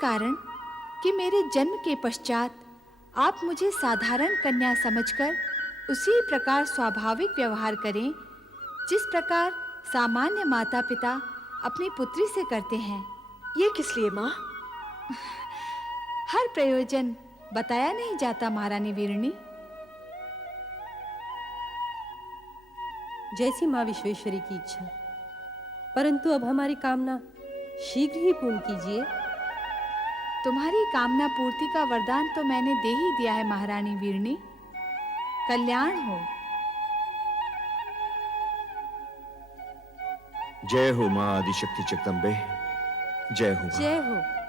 कारण कि मेरे जन्म के पश्चात आप मुझे साधारण कन्या समझकर उसी प्रकार स्वाभाविक व्यवहार करें जिस प्रकार सामान्य माता-पिता अपनी पुत्री से करते हैं। ये किस लिए माँ? हर प्रयोजन बताया नहीं जाता महारानी वीरणी। जैसी माँ विश्वेश्वरी की इच्छा, परंतु अब हमारी कामना शीघ्र ही पूर्ण कीजिए। तुम्हारी कामना पूर्ति का वरदान तो मैंने दे ही दिया है महारानी वीरणी। कल्याण हो। जय हो मां आदिशक्ति जगदम्बे, जय हो मां। जय हो।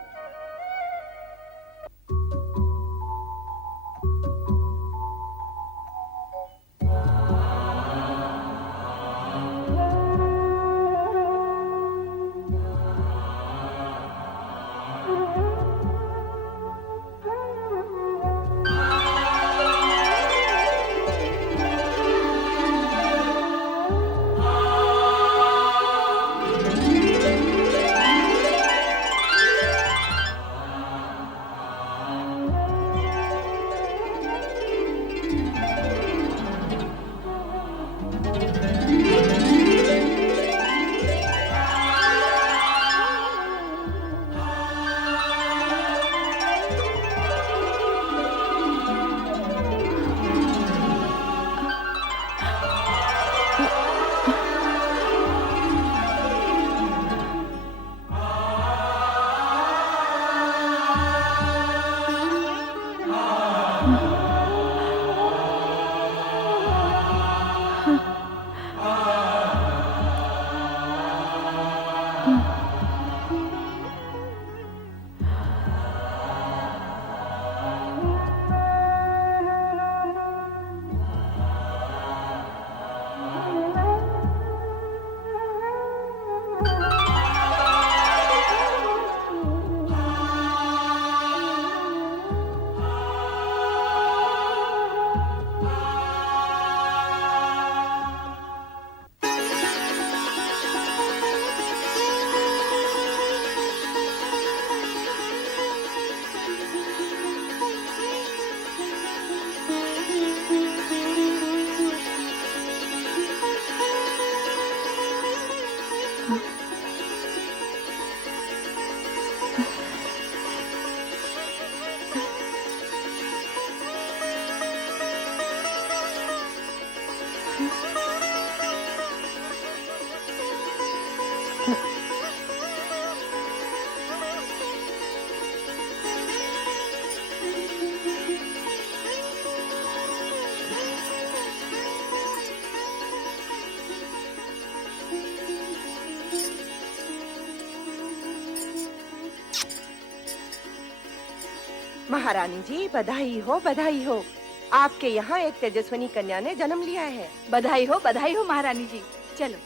महारानी जी बधाई हो, बधाई हो। आपके यहाँ एक तेजस्विनी कन्या ने जन्म लिया है। बधाई हो महारानी जी। चलो।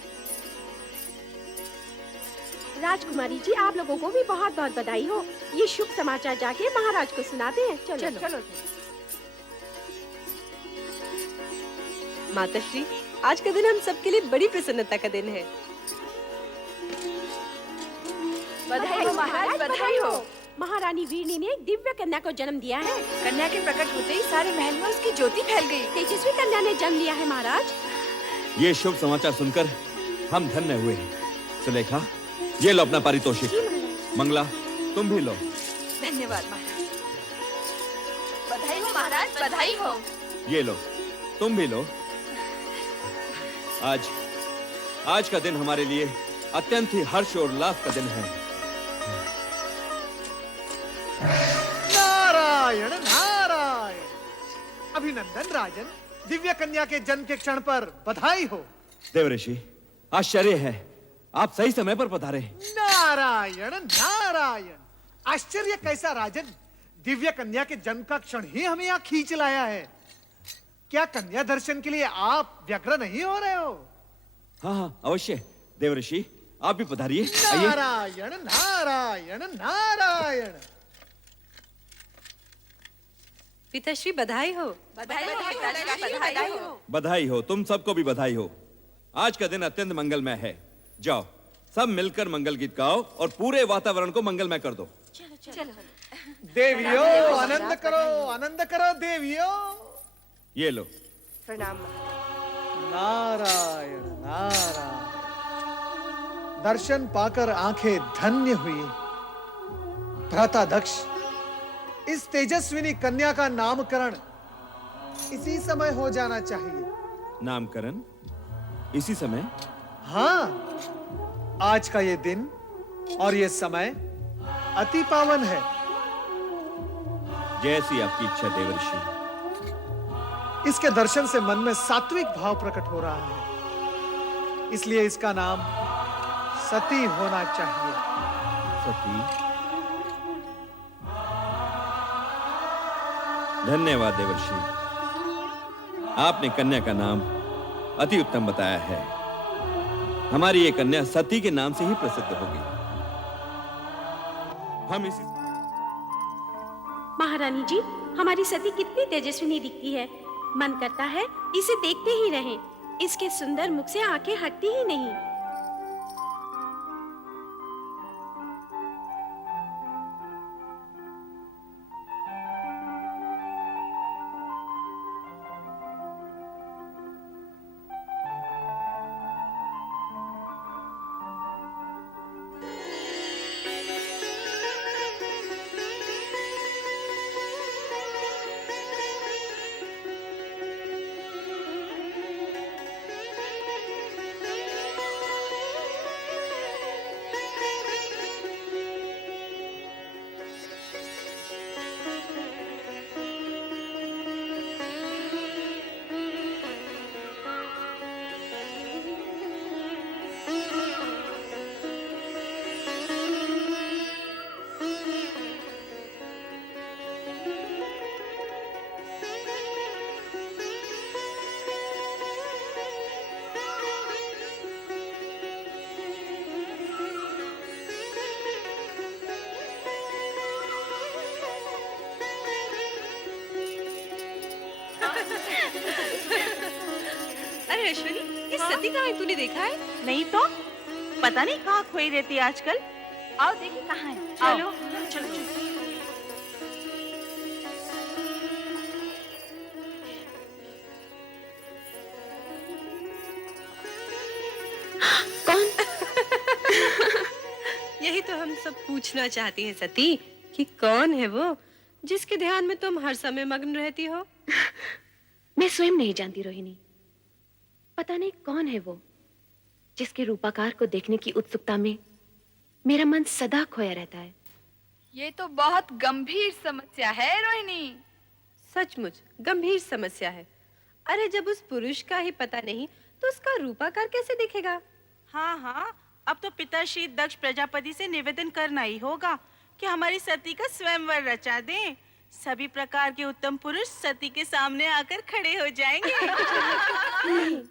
राजकुमारी जी, आप लोगों को भी बहुत बहुत बधाई हो। ये शुभ समाचार जाके महाराज को सुनाते हैं। चलो चलो। माताश्री, आज का दिन हम सबके लिए बड़ी प्रसन्नता का दिन है। बधाई हो महाराज, बधाई हो। महारानी वीरनी ने एक दिव्य कन्या को जन्म दिया है। कन्या के प्रकट होते ही सारे महल में उसकी ज्योति फैल गई। तेजस्वी कन्या ने जन्म लिया है महाराज। ये शुभ समाचार सुनकर हम धन्य हुए हैं। सुलेखा, ये लो अपना पारितोषिक। मंगला, तुम भी लो। धन्यवाद महाराज। बधाई हो महाराज, बधाई हो। ये लो, तुम भी लो। आज का दिन हमारे लिए अत्यंत ही हर्ष और उल्लास का दिन है। नारायण नारायण। अभिनंदन राजन, दिव्य कन्या के जन्म के क्षण पर बधाई हो। देवऋषि, आश्चर्य है, आप सही समय पर पधारे। नारायण नारायण। आश्चर्य कैसा राजन, दिव्य कन्या के जन्म का क्षण ही हमें यहाँ खींच लाया है। क्या कन्या दर्शन के लिए आप व्यग्र नहीं हो रहे हो? हाँ, अवश्य। देवऋषि, आप भी पधारिए। आइए। नारायण नारायण नारायण। पिताश्री, बधाई हो। बधाई हो। बधाई हो, तुम सबको भी बधाई हो। आज का दिन अत्यंत मंगलमय है। जाओ, सब मिलकर मंगल गीत गाओ और पूरे वातावरण को मंगलमय कर दो। देवियों आनंद करो देवियों। ये लो। प्रणाम। नारायण नारायण। दर्शन पाकर आंखें धन्य हुई। भ्राताध्यक्ष, इस तेजस्विनी कन्या का नामकरण इसी समय हो जाना चाहिए। नामकरण इसी समय? हाँ, आज का ये दिन और ये समय अति पावन है। जैसी आपकी इच्छा देवर्षि। इसके दर्शन से मन में सात्विक भाव प्रकट हो रहा है, इसलिए इसका नाम सती होना चाहिए। सती? धन्यवाद देवर्षि, आपने कन्या का नाम अति उत्तम बताया है। हमारी ये कन्या सती के नाम से ही प्रसिद्ध होगी। हम इसी महारानी जी, हमारी सती कितनी तेजस्विनी दिखती है। मन करता है इसे देखते ही रहें। इसके सुंदर मुख से आंखें हटती ही नहीं। अरे अश्विनी, ये सती कहाँ है? तूने देखा है? नहीं तो पता नहीं कहाँ खोई रहती है आजकल। आओ देखिए कहाँ है। चलो चलो चलो। यही तो हम सब पूछना चाहती हैं सती, कि कौन है वो जिसके ध्यान में तुम हर समय मग्न रहती हो? मैं स्वयं नहीं जानती रोहिणी। पता नहीं कौन है वो जिसके रूपाकार को देखने की उत्सुकता में मेरा मन सदा खोया रहता है। ये तो बहुत गंभीर समस्या है रोहिणी। सचमुच गंभीर समस्या है। अरे जब उस पुरुष का ही पता नहीं तो उसका रूपाकार कैसे दिखेगा? हाँ हाँ, अब तो पिताश्री दक्ष प्रजापति से निवेदन करना ही होगा कि हमारी सती का स्वयंवर रचा दें। सभी प्रकार के उत्तम पुरुष सती के सामने आकर खड़े हो जाएंगे।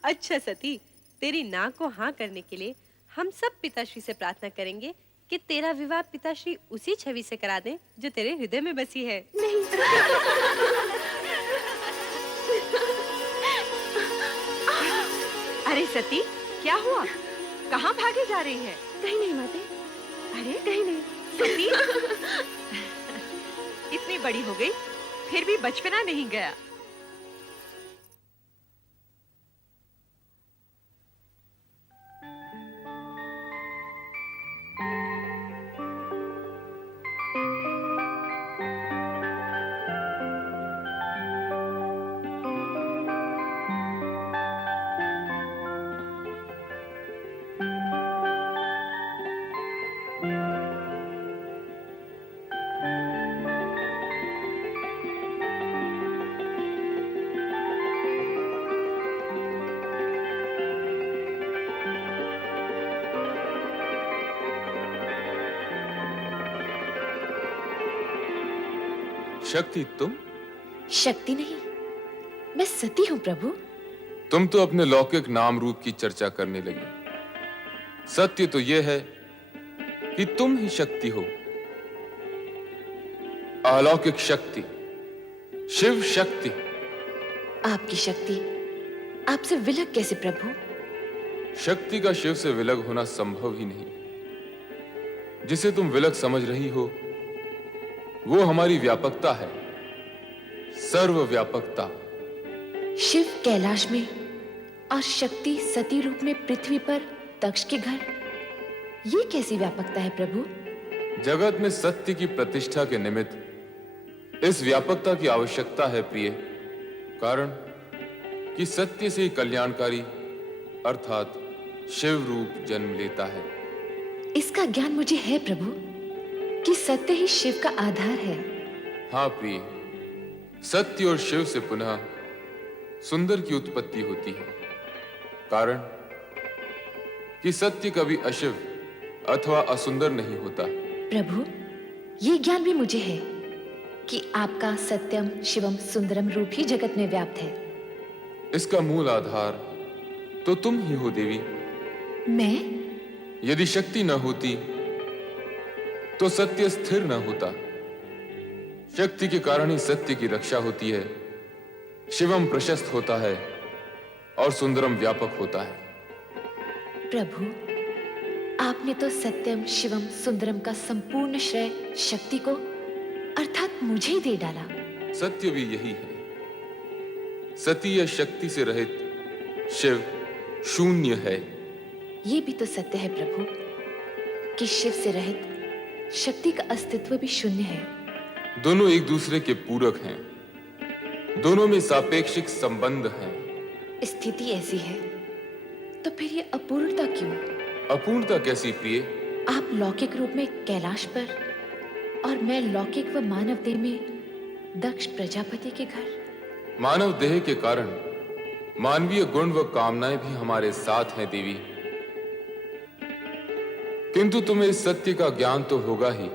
अच्छा सती, तेरी ना को हाँ करने के लिए हम सब पिताश्री से प्रार्थना करेंगे कि तेरा विवाह पिताश्री उसी छवि से करा दें जो तेरे हृदय में बसी है। अरे सती, क्या हुआ? कहाँ भागे जा रही है? कहीं नहीं माते। अरे कहीं नहीं। सती इतनी बड़ी हो गई फिर भी बचपना नहीं गया। शक्ति तुम? शक्ति नहीं, मैं सती हूँ प्रभु। तुम तो अपने लौकिक नाम रूप की चर्चा करने लगी। सत्य तो यह है कि तुम ही शक्ति हो, अलौकिक शक्ति, शिव शक्ति। आपकी शक्ति आपसे विलग कैसे प्रभु? शक्ति का शिव से विलग होना संभव ही नहीं। जिसे तुम विलक समझ रही हो, वो हमारी व्यापकता है, सर्वव्यापकता। शिव कैलाश में और शक्ति सती रूप में पृथ्वी पर दक्ष के घर, ये कैसी व्यापकता है प्रभु? जगत में सत्य की प्रतिष्ठा के निमित्त इस व्यापकता की आवश्यकता है प्रिय, कारण कि सत्य से ही कल्याणकारी अर्थात शिव रूप जन्म लेता है। इसका ज्ञान मुझे है प्रभु कि सत्य ही शिव का आधार है। हाँ प्रिय, सत्य और शिव से पुनः सुंदर की उत्पत्ति होती है, कारण कि सत्य कभी अशिव अथवा असुंदर नहीं होता। प्रभु, ये ज्ञान भी मुझे है कि आपका सत्यम शिवम सुंदरम रूप ही जगत में व्याप्त है। इसका मूल आधार तो तुम ही हो देवी। मैं? यदि शक्ति न होती तो सत्य स्थिर न होता। शक्ति के कारण ही सत्य की रक्षा होती है, शिवम प्रशस्त होता है और सुंदरम व्यापक होता है। प्रभु, आपने तो सत्यम शिवम सुंदरम का संपूर्ण श्रेय शक्ति को अर्थात मुझे ही दे डाला। सत्य भी यही है। सती या शक्ति से रहित शिव शून्य है। ये भी तो सत्य है प्रभु कि शिव से रहित शक्ति का अस्तित्व भी शून्य है। दोनों एक दूसरे के पूरक हैं, दोनों में सापेक्षिक संबंध हैं। स्थिति ऐसी है तो फिर ये अपूर्णता क्यों? अपूर्णता कैसी प्रिय? आप लौकिक रूप में कैलाश पर और मैं लौकिक व मानव देह में दक्ष प्रजापति के घर। मानव देह के कारण मानवीय गुण व कामनाएं भी हमारे साथ हैं देवी, किंतु तुम्हें इस सत्य का ज्ञान तो होगा ही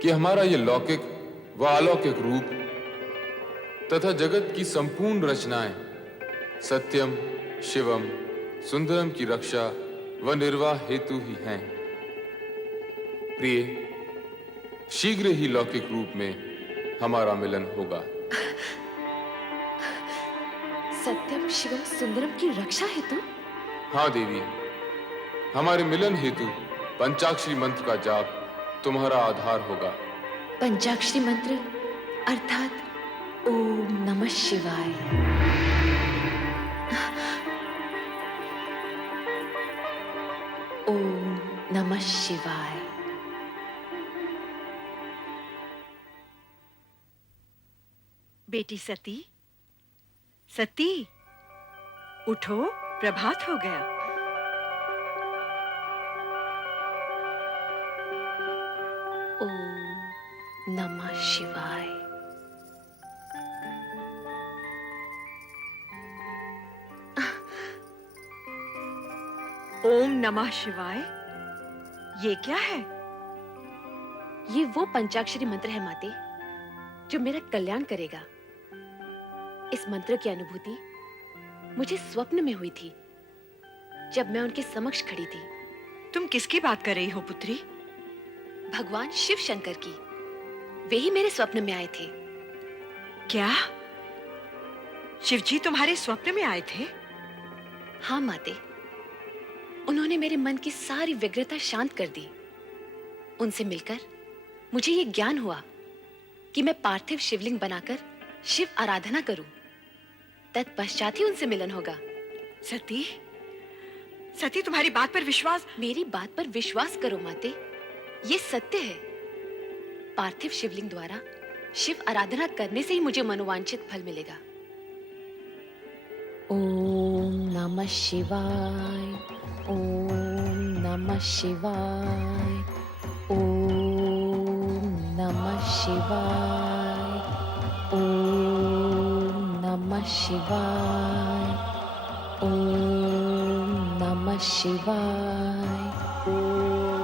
कि हमारा ये लौकिक व अलौकिक रूप तथा जगत की संपूर्ण रचनाएं सत्यम शिवम सुंदरम की रक्षा व निर्वाह हेतु ही हैं। प्रिय, शीघ्र ही लौकिक रूप में हमारा मिलन होगा। सत्यम शिवम सुंदरम की रक्षा हेतु? हाँ देवी, हमारे मिलन हेतु पंचाक्षरी मंत्र का जाप तुम्हारा आधार होगा। पंचाक्षरी मंत्र अर्थात ओम नमः शिवाय। ओम नमः शिवाय। बेटी सती, सती उठो, प्रभात हो गया। ओम नमः शिवाय। ओम नमः शिवाय, ये क्या है? ये वो पंचाक्षरी मंत्र है माते जो मेरा कल्याण करेगा। इस मंत्र की अनुभूति मुझे स्वप्न में हुई थी जब मैं उनके समक्ष खड़ी थी। तुम किसकी बात कर रही हो पुत्री? भगवान शिव शंकर की। वे ही मेरे स्वप्न में आए थे। क्या शिवजी तुम्हारे स्वप्न में आए थे? हाँ माते, उन्होंने मेरे मन की सारी व्यग्रता शांत कर दी। उनसे मिलकर मुझे ये ज्ञान हुआ कि मैं पार्थिव शिवलिंग बनाकर शिव आराधना करूं। तत्पश्चात ही उनसे मिलन होगा। सती, सती तुम्हारी बात पर विश्वास। मेरी बात पर विश्वास करो माते, ये सत्य है। पार्थिव शिवलिंग द्वारा शिव आराधना करने से ही मुझे मनोवांछित फल मिलेगा। ओम नमः शिवाय। ओम नमः शिवाय। ओम नमः शिवाय। ओम नमः शिवाय। ओम नमः शिवाय। ओम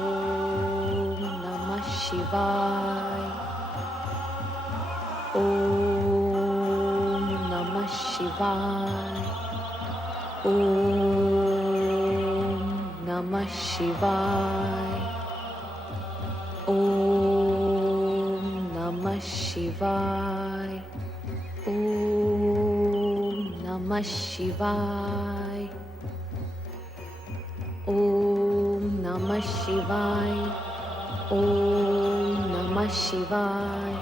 नमः शिवाय। ओम नमः शिवाय। ओम नमः शिवाय। ओम नमः शिवाय। ओम नमः शिवाय। ओम नमः शिवाय। ओम नमः शिवाय।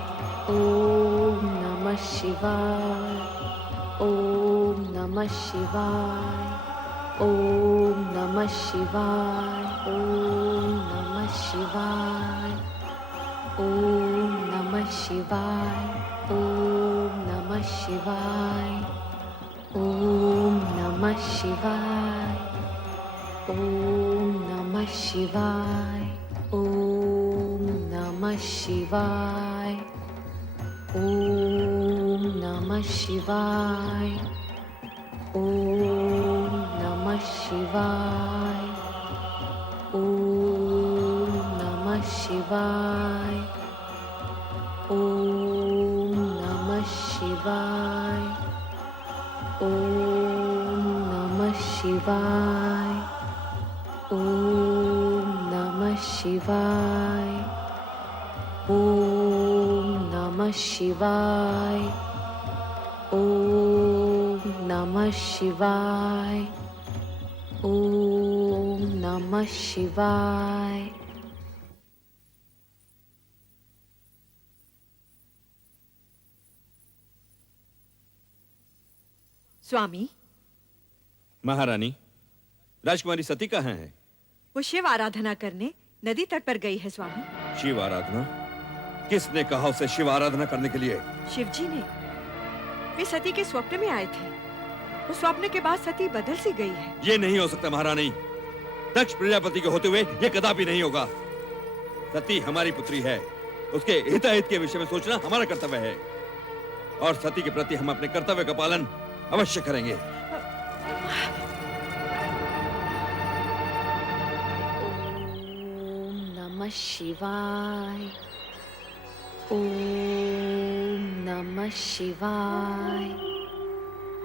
ओम नमः शिवाय। ओम नमः शिवाय। ओम नमः शिवाय। ओम नमः शिवाय। ओम नमः शिवाय। ओम नमः शिवाय। ओम नमः शिवाय। ओम नमः शिवाय। ओम नमः शिवाय। ओम नमः शिवाय। ओम नमः शिवाय। ओम नमः शिवाय। ओम नमः शिवाय। ओम नमः शिवाय। ओम नमः शिवाय। ओम नमः शिवाय। ओम नमः शिवाय। ओम नमः शिवाय। स्वामी, महारानी, राजकुमारी सती कहाँ है? वो शिव आराधना करने नदी तट पर गई है स्वामी। शिव आराधना? किसने कहा उसे शिव आराधना करने के लिए? शिव जी ने। वे सती के स्वप्न में आए थे। उस स्वप्न के बाद सती बदल सी गई है। ये नहीं हो सकता महारानी। दक्ष प्रजापति के होते हुए ये कदापि नहीं होगा। सती हमारी पुत्री है। उसके हिताहित के विषय में सोचना हमारा कर्तव्य है और सती के प्रति हम अपने कर्तव्य का पालन अवश्य करेंगे। ओम नमः शिवाय। ओम नमः शिवाय।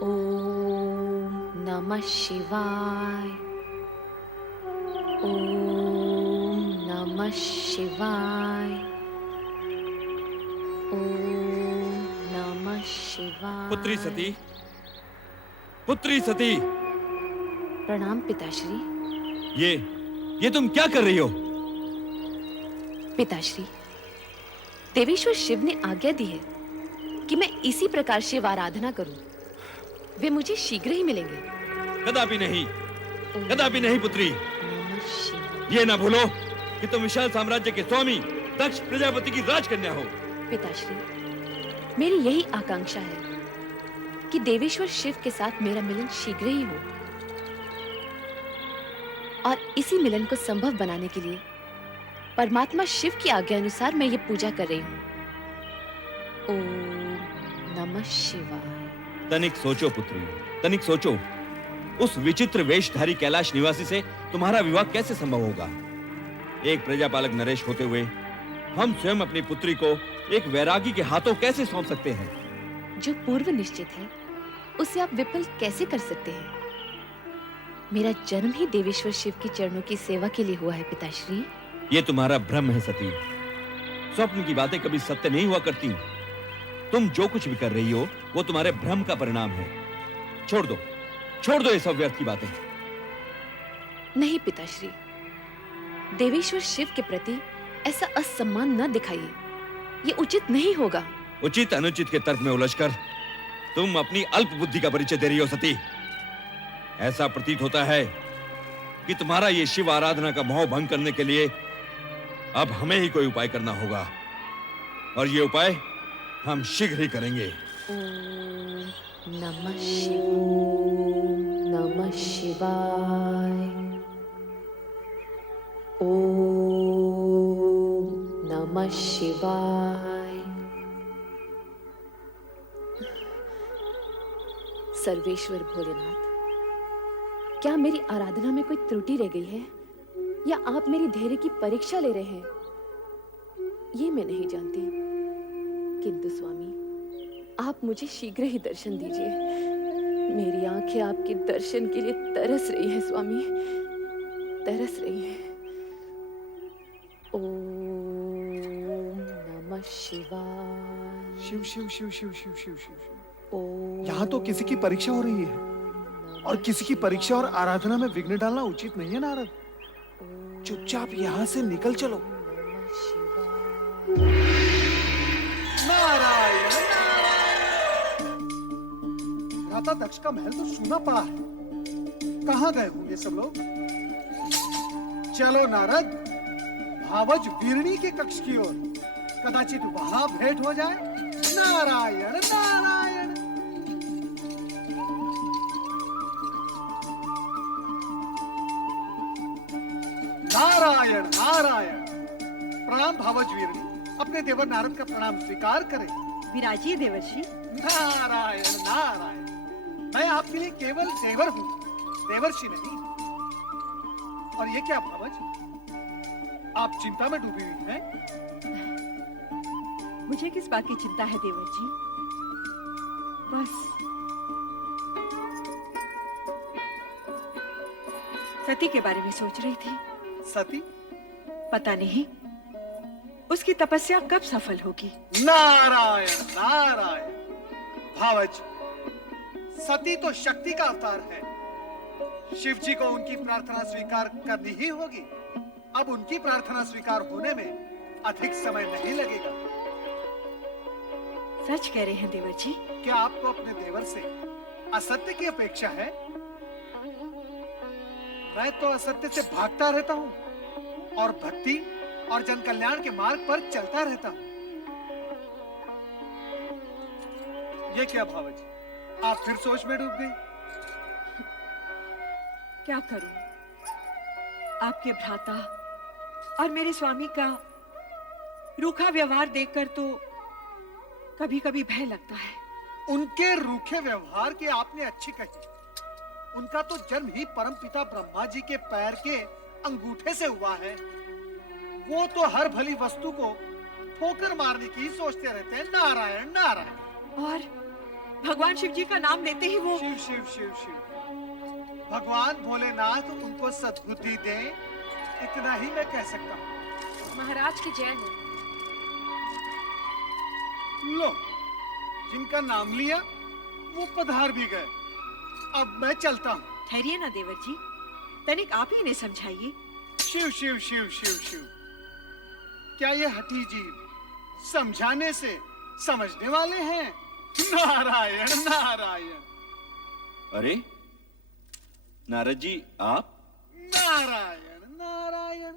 ओम नमः शिवाय। ओम नमः शिवाय। ओम नमः शिवाय। पुत्री सती, पुत्री सती, प्रणाम पिताश्री। ये तुम क्या कर रही हो? पिताश्री, देवेश्वर शिव ने आज्ञा दी है कि मैं इसी प्रकार शिव आराधना करूं। वे मुझे शीघ्र ही मिलेंगे। कदापि नहीं, कदापि नहीं पुत्री। नमः शिवाय। ये ना भूलो कि तुम विशाल साम्राज्य के स्वामी दक्ष प्रजापति की राजकन्या हो। पिताश्री, मेरी यही आकांक्षा है कि देवेश्वर शिव के साथ मेरा मिलन शीघ्र ही हो और इसी मिलन को संभव बनाने के लिए परमात्मा शिव की आज्ञा अनुसार मैं ये पूजा कर रही हूँ। ओम नमः शिवाय। तनिक सोचो पुत्री, तनिक सोचो। उस विचित्र वेशधारी कैलाश निवासी से तुम्हारा विवाह कैसे संभव होगा? एक प्रजापालक नरेश होते हुए हम स्वयं अपनी पुत्री को एक वैरागी के हाथों कैसे सौंप सकते हैं? जो पूर्व निश्चित है उसे आप विफल कैसे कर सकते हैं? मेरा जन्म ही देवेश्वर शिव के चरणों की सेवा के लिए हुआ है पिताश्री। ये तुम्हारा भ्रम है सती। स्वप्न की बातें कभी सत्य नहीं हुआ करती। तुम जो कुछ भी कर रही हो वो तुम्हारे भ्रम का परिणाम है। छोड़ दो ये सब व्यर्थ की बातें। नहीं पिताश्री, देवेश्वर शिव के प्रति ऐसा असम्मान न दिखाइए। ये उचित नहीं होगा। उचित अनुचित के तर्क में उलझकर तुम अपनी अल्प बुद्धि का परिचय दे रही हो सती। ऐसा प्रतीत होता है कि तुम्हारा ये शिव आराधना का मोह भंग करने के लिए अब हमें ही कोई उपाय करना होगा और ये उपाय हम शीघ्र ही करेंगे। ओम नमः शिवाय। नमः शिवाय। ओम नमः शिवाय। सर्वेश्वर भोलेनाथ, क्या मेरी आराधना में कोई त्रुटि रह गई है या आप मेरी धैर्य की परीक्षा ले रहे हैं? ये मैं नहीं जानती, किंतु स्वामी आप मुझे शीघ्र ही दर्शन दीजिए। मेरी आंखें आपके दर्शन के लिए तरस रही हैं स्वामी, तरस रही हैं। ओम नमः शिवाय। शिव शिव शिव शिव शिव शिव शिव। ओम यहाँ तो किसी की परीक्षा हो रही है और किसी की परीक्षा और आराधना में विघ्न डालना उचित नहीं है नारद। चुपचाप यहाँ से निकल चलो। दक्ष का महल तो सूना पड़ा है। कहाँ गए होंगे सब लोग? चलो नारद, भावज वीरणी के कक्ष की ओर, कदाचित वहां भेंट हो जाए। नारायण नारायण। नारायण नारायण। प्रणाम भावज वीरणी, अपने देवर नारद का प्रणाम स्वीकार करें। विराजिए देवर्षि। नारायण नारायण। मैं आपके लिए केवल देवर हूँ, देवर्षि नहीं। और ये क्या भावज, आप चिंता में डूबी हुई हैं? मुझे किस बात की चिंता है देवर जी? बस सती के बारे में सोच रही थी। सती? पता नहीं उसकी तपस्या कब सफल होगी। नारायण नारायण। भावज, सती तो शक्ति का अवतार है। शिव जी को उनकी प्रार्थना स्वीकार करनी ही होगी। अब उनकी प्रार्थना स्वीकार होने में अधिक समय नहीं लगेगा। सच कह रहे हैं देवर जी। क्या आपको अपने देवर से असत्य की अपेक्षा है? मैं तो असत्य से भागता रहता हूँ और भक्ति और जन कल्याण के मार्ग पर चलता रहता हूँ। ये क्या भावज, आप फिर सोच में डूब गई? क्या करूं? आपके भ्राता और मेरे स्वामी का रूखा व्यवहार देखकर तो कभी-कभी भय लगता है। उनके रूखे व्यवहार की आपने अच्छी कही। उनका तो जन्म ही परमपिता ब्रह्मा जी के पैर के अंगूठे से हुआ है। वो तो हर भली वस्तु को ठोकर मारने की सोचते रहते हैं। नारायण नारायण। और भगवान शिव जी का नाम लेते ही वो शिव शिव शिव शिव। भगवान भोलेनाथ उनको सद्बुद्धि दे, इतना ही मैं कह सकता हूँ। महाराज की जय हो। लो, जिनका नाम लिया वो पधार भी गए। अब मैं चलता हूँ। ठहरिए ना देवर जी, तनिक आप ही इन्हें समझाइए। शिव शिव शिव शिव शिव। क्या ये हठी जीव समझाने से समझने वाले हैं? नारायण नारायण। अरे नारद जी, आप? नारायण नारायण।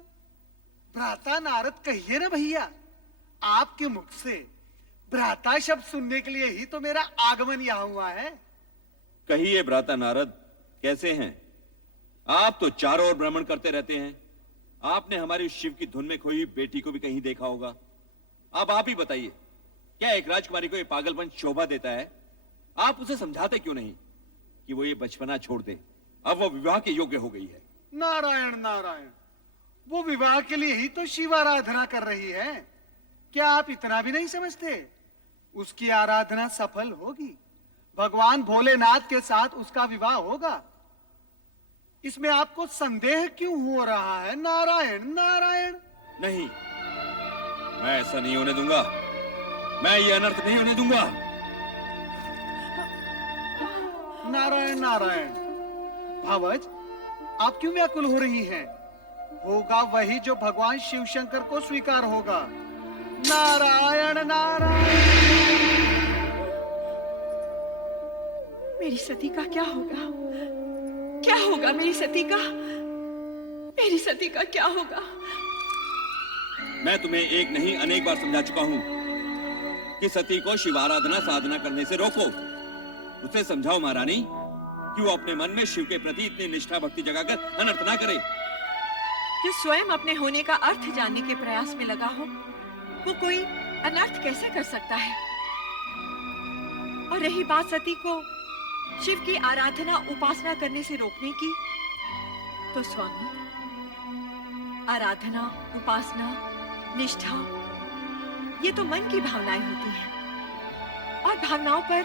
भ्राता नारद कहिए ना भैया। आपके मुख से भ्राता शब्द सुनने के लिए ही तो मेरा आगमन यहाँ हुआ है। कहिए भ्राता नारद, कैसे हैं? आप तो चारों ओर भ्रमण करते रहते हैं। आपने हमारी उस शिव की धुन में खोई बेटी को भी कहीं देखा होगा। अब आप ही बताइए, क्या एक राजकुमारी को ये पागलपन शोभा देता है? आप उसे समझाते क्यों नहीं कि वो ये बचपना छोड़ दे? अब वो विवाह के योग्य हो गई है। नारायण नारायण। वो विवाह के लिए ही तो शिव आराधना कर रही है। क्या आप इतना भी नहीं समझते? उसकी आराधना सफल होगी। भगवान भोलेनाथ के साथ उसका विवाह होगा। इसमें आपको संदेह क्यों हो रहा है? नारायण नारायण। नहीं, मैं ऐसा नहीं होने दूंगा। मैं ये अनर्थ नहीं होने दूंगा। नारायण नारायण। भावज, आप क्यों व्याकुल हो रही हैं? होगा वही जो भगवान शिव शंकर को स्वीकार होगा। नारायण नारायण। मेरी सती का क्या होगा? क्या होगा मेरी सती का? मेरी सती का क्या होगा? मैं तुम्हें एक नहीं अनेक बार समझा चुका हूं कि सती को शिवाराधना साधना करने से रोको। उसे समझाओ महारानी कि वो अपने मन में शिव के प्रति इतनी निष्ठा भक्ति जगाकर अनर्थ ना करे। जो स्वयं अपने होने का अर्थ जानने के प्रयास में लगा हो, वो कोई अनर्थ कैसे कर सकता है? और रही बात सती को शिव की आराधना उपासना करने से रोकने की, तो स्वामी, आराधना, उपासना, निष्ठा, ये तो मन की भावनाएं होती हैं। और भावनाओं पर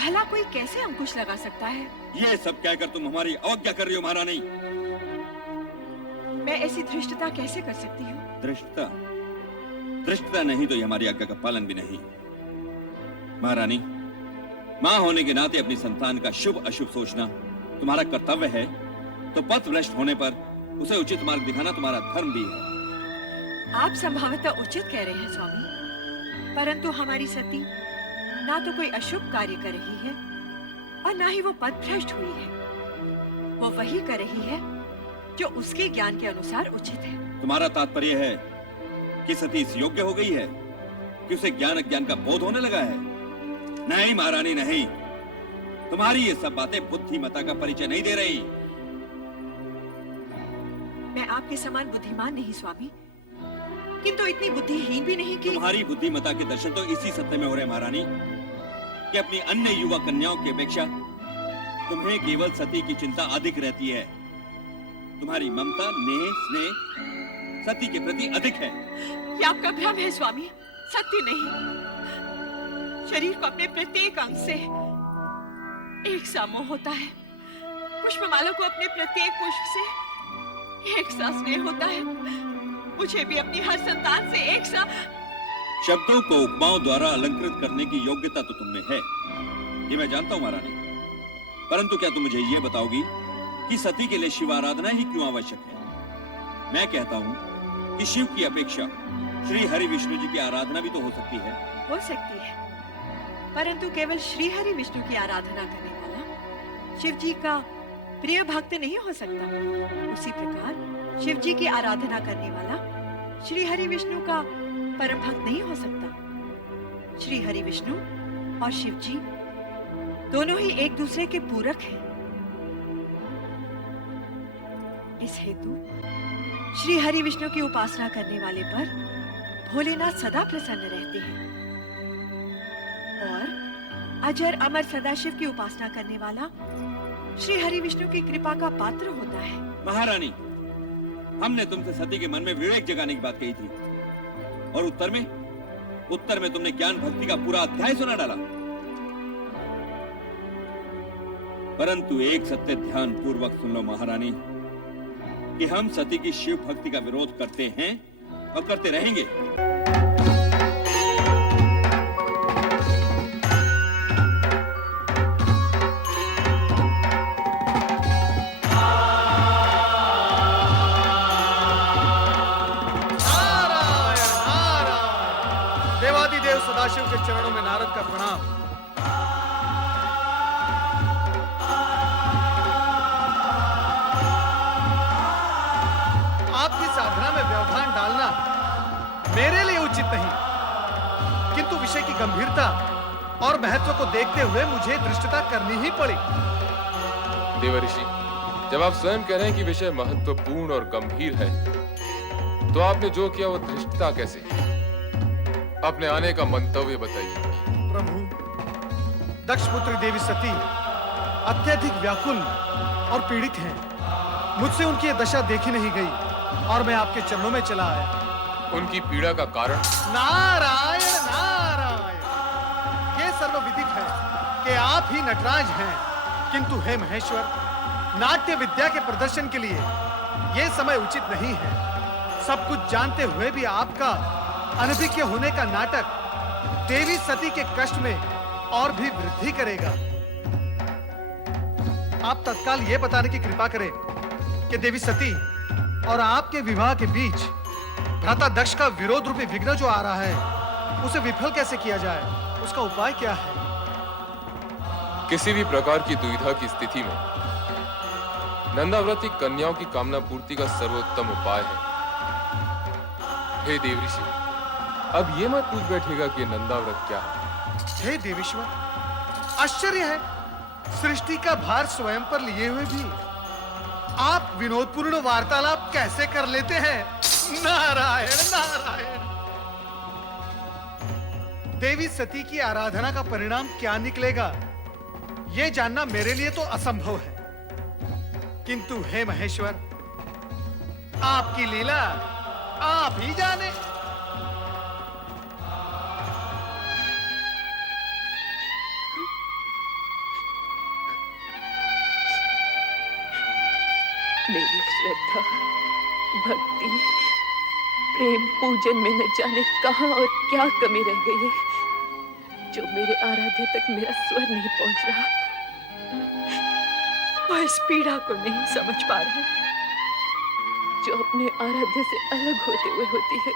भला कोई कैसे अंकुश लगा सकता है? ये सब कहकर तुम हमारी अवज्ञा कर रही हो महारानी। मैं ऐसी धृष्टता कैसे कर सकती हूँ? धृष्टता? धृष्टता नहीं तो ये हमारी आज्ञा का पालन भी नहीं। महारानी, मां होने के नाते अपनी संतान का शुभ अशुभ सोचना तुम्हारा कर्तव्य है, तो पथ भ्रष्ट होने पर उसे उचित मार्ग दिखाना तुम्हारा धर्म भी है। आप संभवतः उचित कह रहे हैं स्वामी, परंतु हमारी सती ना तो कोई अशुभ कार्य कर रही है और ना ही वो पथभ्रष्ट हुई है। वो वही कर रही है जो उसके ज्ञान के अनुसार उचित है। तुम्हारा तात्पर्य है कि सती इस योग्य हो गई है कि उसे ज्ञान अज्ञान का बोध होने लगा है? नहीं महारानी नहीं, तुम्हारी ये सब बातें बुद्धिमता का परिचय नहीं दे रही। मैं आपके समान बुद्धिमान नहीं स्वामी, किंतु इतनी बुद्धिहीन भी नहीं कि तुम्हारी बुद्धिमता के दर्शन तो इसी सत्य में हो रहे महारानी कि अपनी अन्य युवा कन्याओं की अपेक्षा तुम्हें केवल सती की चिंता अधिक रहती है। तुम्हारी ममता नेह स्नेह सती के प्रति अधिक है। ये आपका भ्रम है स्वामी, सत्य नहीं। शरीर को अपने प्रत्येक अंग से एक सा मोह होता है, पुष्पमाला को अपने प्रत्येक पुष्प से एक सा स्नेह होता है, मुझे भी अपनी हर संतान से एक सा। शब्दों को उपमाओं द्वारा अलंकृत करने की योग्यता तो तुमने है, ये मैं जानता हूँ महारानी, परंतु क्या तुम मुझे ये बताओगी कि सती के लिए शिव आराधना ही क्यों आवश्यक है? मैं कहता हूँ कि शिव की अपेक्षा श्री हरि विष्णु जी की आराधना भी तो हो सकती है। हो सकती है, परंतु केवल श्री हरि विष्णु की आराधना करने वाला शिव जी का प्रिय भक्त नहीं हो सकता। उसी प्रकार शिव जी की आराधना करने वाला श्री हरि विष्णु का परम भक्त नहीं हो सकता। श्री हरि विष्णु और शिव जी दोनों ही एक दूसरे के पूरक हैं। इस हेतु श्री हरि विष्णु की उपासना करने वाले पर भोलेनाथ सदा प्रसन्न रहते हैं और अजर अमर सदाशिव की उपासना करने वाला श्री हरि विष्णु की कृपा का पात्र होता है। महारानी, हमने तुमसे सती के मन में विवेक जगाने की बात कही थी और उत्तर में तुमने ज्ञान भक्ति का पूरा अध्याय सुना डाला। परंतु एक सत्य ध्यान पूर्वक सुन लो महारानी कि हम सती की शिव भक्ति का विरोध करते हैं और करते रहेंगे। देवादिदेव सदाशिव के चरणों में नारद का प्रणाम। आपकी साधना में व्यवधान डालना मेरे लिए उचित नहीं, किंतु विषय की गंभीरता और महत्व को देखते हुए मुझे दृष्टता करनी ही पड़ी। देवर्षि, जब आप स्वयं कह रहे हैं कि विषय महत्वपूर्ण और गंभीर है, तो आपने जो किया वो धृष्टता कैसे? अपने आने का मंतव्य बताइए। प्रभु, दक्षपुत्री देवी सती अत्यधिक व्याकुल और पीड़ित हैं। मुझसे उनकी यह दशा देखी नहीं गई और मैं आपके चरणों में चला आया। उनकी पीड़ा का कारण? नारायण नारायण, ये सर्वविदित है कि आप ही नटराज हैं, किंतु हे महेश्वर, नाट्य विद्या के प्रदर्शन के लिए ये समय उचित नहीं है। सब कुछ जानते हुए भी आपका अनभिज्ञ होने का नाटक देवी सती के कष्ट में और भी वृद्धि करेगा। आप तत्काल ये बताने की कृपा करें कि देवी सती और आपके विवाह के बीच भ्राता दक्ष का विरोध रूपी विघ्न जो आ रहा है, उसे विफल कैसे किया जाए? उसका उपाय क्या है? किसी भी प्रकार की दुविधा की स्थिति में नंदाव्रती कन्याओं की कामना पूर्ति का सर्वोत्तम उपाय है। हे देवऋषि, अब ये मत पूछ बैठेगा कि नंदाव्रत क्या है। हे देवेश्वर, आश्चर्य है, सृष्टि का भार स्वयं पर लिए हुए भी आप विनोदपूर्ण वार्तालाप कैसे कर लेते हैं? नारायण नारायण। देवी सती की आराधना का परिणाम क्या निकलेगा, यह जानना मेरे लिए तो असंभव है, किंतु हे महेश्वर, आपकी लीला आप ही जाने। मेरी श्रद्धा, भक्ति, प्रेम पूजन में न जाने कहां और क्या कमी रह गई है, जो मेरे आराध्य तक मेरा स्वर नहीं पहुंच रहा। वह इस पीड़ा को नहीं समझ पा रहा जो अपने आराध्य से अलग होते हुए होती है।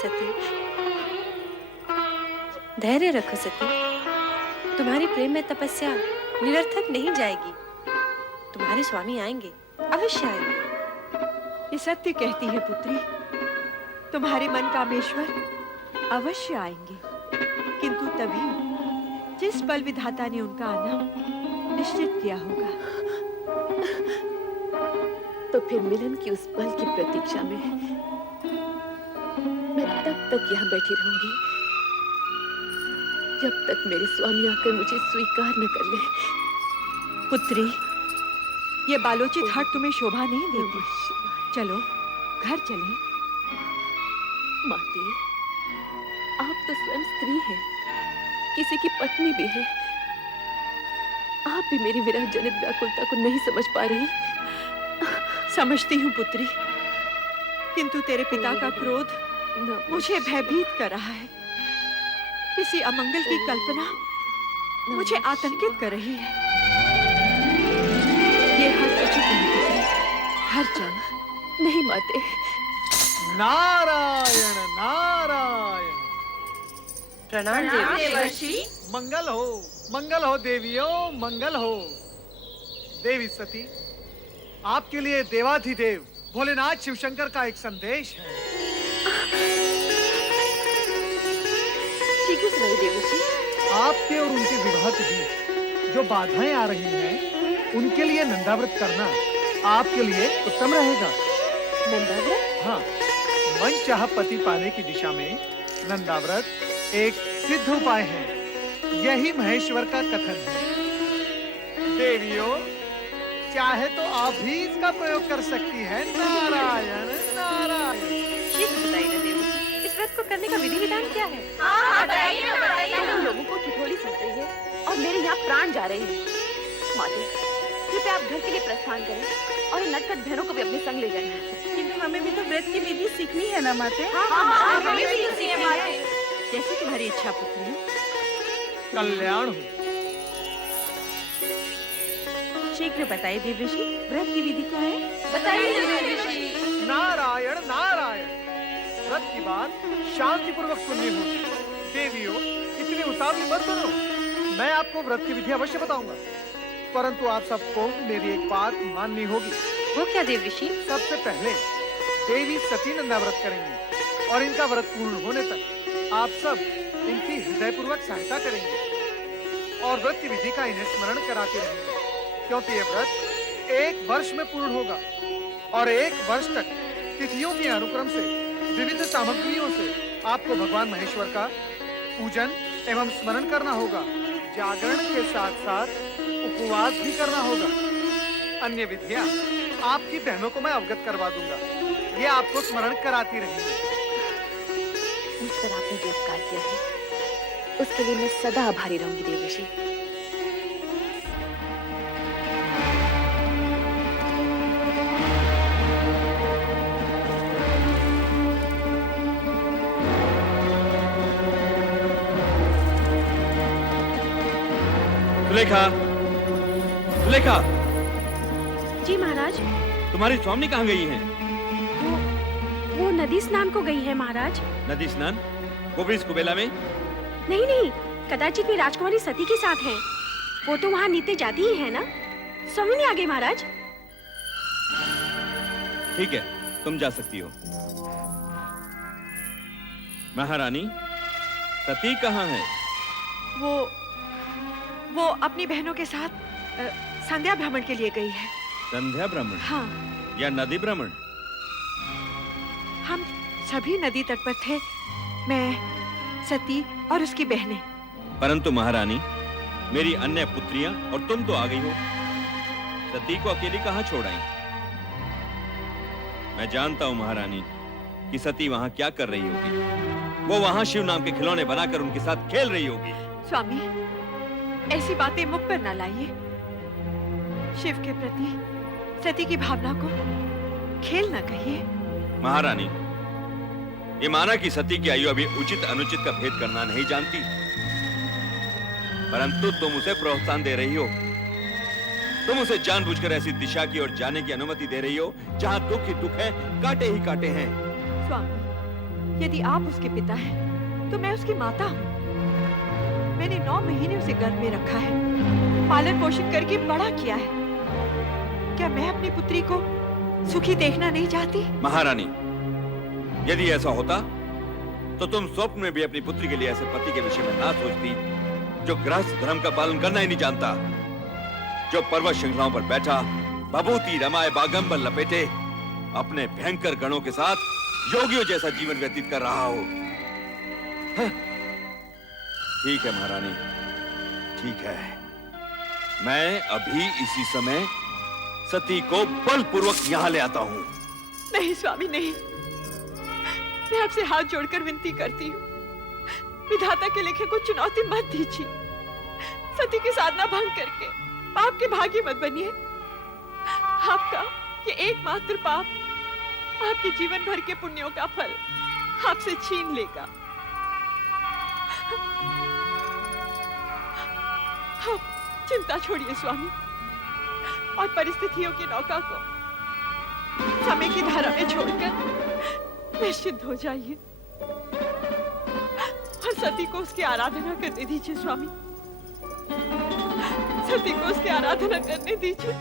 सती, धैर्य रखो सती। तुम्हारी प्रेम में तपस्या निरर्थक नहीं जाएगी। तुम्हारे स्वामी आएंगे, अवश्य आएंगे। ये सत्य कहती है पुत्री, तुम्हारे मन कामेश्वर अवश्य आएंगे, किंतु तभी जिस पल विधाता ने उनका आना निश्चित किया होगा। तो फिर मिलन की उस पल की प्रतीक्षा में मैं तब तक यहाँ बैठी रहूंगी जब तक मेरे स्वामी आकर मुझे स्वीकार न कर ले। पुत्री, ये बालोचित हट तुम्हें शोभा नहीं देती। चलो घर चलें। माते, आप तो स्वयं स्त्री हैं, किसी की पत्नी भी है। आप भी मेरी विरह जनित व्याकुलता को नहीं समझ पा रही। समझती हूँ पुत्री, किंतु तेरे पिता का क्रोध मुझे भयभीत कर रहा है। किसी अमंगल की कल्पना मुझे आतंकित कर रही है। ये हट उचित नहीं पुत्री, घर चल। नहीं माते। नारायण नारायण। प्रणाम देवर्षि। मंगल हो देवियों, मंगल हो। देवी सती, आपके लिए देवाधिदेव भोलेनाथ शिवशंकर का एक संदेश है। शीघ्र सुनाइए देवर्षि। आपके और उनके विवाह के बीच जो बाधाएं आ रही हैं, उनके लिए नंदाव्रत करना आपके लिए उत्तम रहेगा। नंदाव्रत? हाँ, मन चाह पति पाने की दिशा में नंदाव्रत एक सिद्ध उपाय है। यही महेश्वर का कथन है। देवियों, चाहे तो आप भी इसका प्रयोग कर सकती हैं। नारायण नारायण। शीघ्र बताइए देवर्षि, इस व्रत को करने का विधि विधान क्या है? तुम लोगों को ठिठोली सुन रही है और मेरे यहाँ प्राण जा रहे हैं। माते, कृपया आप घर के लिए प्रस्थान करें और इन नटखट बहनों को भी अपने संग ले जाएं। किंतु हमें भी तो व्रत की विधि सीखनी है ना माते। हमें भी तो सीखनी है। जैसे तुम्हारी इच्छा पुत्री। कल्याण हो। शीघ्र बताइए देवर्षि, व्रत की विधि क्या है? बताइए देवर्षि। नारायण नारायण। व्रत की बात शांति पूर्वक सुननी होगी। देवियों, इतनी उतावली मत बनो। मैं आपको व्रत की विधि अवश्य बताऊंगा, परंतु आप सबको मेरी एक बात माननी होगी। वो क्या देवर्षि? सबसे पहले देवी सती नंदाव्रत करेंगी और इनका व्रत पूर्ण होने तक आप सब इनकी हृदयपूर्वक सहायता करेंगे और व्रत की विधि का इन्हें स्मरण कराते रहेंगे, क्योंकि ये व्रत 1 वर्ष में पूर्ण होगा और 1 वर्ष तक तिथियों के अनुक्रम से विविध सामग्रियों से आपको भगवान महेश्वर का पूजन एवं स्मरण करना होगा। जागरण के साथ साथ उपवास भी करना होगा। अन्य विधियां आपकी बहनों को मैं अवगत करवा दूंगा। ये आपको स्मरण कराती रहेंगी। मुझ पर आपने जो उपकार किया है, उसके लिए मैं सदा आभारी रहूंगी देवर्षि। सुलेखा, सुलेखा, जी महाराज। तुम्हारी स्वामी कहाँ गई हैं? वो नदी स्नान को गई है महाराज। नदी स्नान? वो भी इस कुबेला में? नहीं नहीं, कदाचित वे राजकुमारी सती के साथ हैं। वो तो वहाँ नित्य जाती ही है ना। स्वामी नहीं आ गए महाराज। ठीक है, तुम जा सकती हो। महारानी, सती कहाँ है? वो अपनी बहनों के साथ संध्या भ्रमण के लिए गई है। संध्या भ्रमण? हाँ। या नदी भ्रमण? हम सभी नदी तट पर थे, मैं, सती और उसकी बहनें। परंतु महारानी, मेरी अन्य पुत्रियां और तुम तो आ गई हो। सती को अकेली कहाँ छोड़ आई? मैं जानता हूँ महारानी कि सती वहाँ क्या कर रही होगी। वो वहाँ शिव नाम के खिलौने बनाकर उनके साथ खेल रही होगी। स्वामी, ऐसी बातें मुख पर न लाइए। शिव के प्रति सती की भावना को खेल न कहिए। महारानी, ये माना कि सती की आयु अभी उचित अनुचित का भेद करना नहीं जानती, परंतु तुम उसे प्रोत्साहन दे रही हो। तुम उसे जानबूझकर ऐसी दिशा की ओर जाने की अनुमति दे रही हो जहां दुख ही दुख है, कांटे ही कांटे हैं। स्वामी, यदि आप उसके पिता हैं, तो मैं उसकी माता हूँ। मैं मैंने 9 महीने उसे गर्भ में रखा है, पालन पोषण करके बड़ा किया है। क्या मैं अपनी पुत्री को सुखी देखना नहीं चाहती? महारानी, यदि ऐसा होता तो तुम स्वप्न में भी अपनी पुत्री के लिए ऐसे पति के विषय में ना सोचती जो गृहस्थ धर्म का पालन करना ही नहीं जानता, जो पर्वत श्रृंखलाओं पर बैठा बभूति रमाए बागंबर लपेटे अपने भयंकर गणों के साथ योगियों जैसा जीवन व्यतीत कर रहा हो। ठीक है महारानी, ठीक है। मैं अभी इसी समय सती को बलपूर्वक यहाँ ले आता हूँ। नहीं स्वामी, नहीं। मैं आपसे हाथ जोड़कर विनती करती हूँ, विधाता के लिखे को चुनौती मत दीजिए। सती की साधना भंग करके पाप के भागी मत बनिए। आपका ये एकमात्र पाप आपके जीवन भर के पुण्यों का फल आपसे छीन लेगा। आप चिंता छोड़िए स्वामी, और परिस्थितियों की नौका को समय की धारा में छोड़कर निश्चिंत हो जाइए और सती को उसकी आराधना करने दीजिए स्वामी। सती को उसकी आराधना करने दीजिए।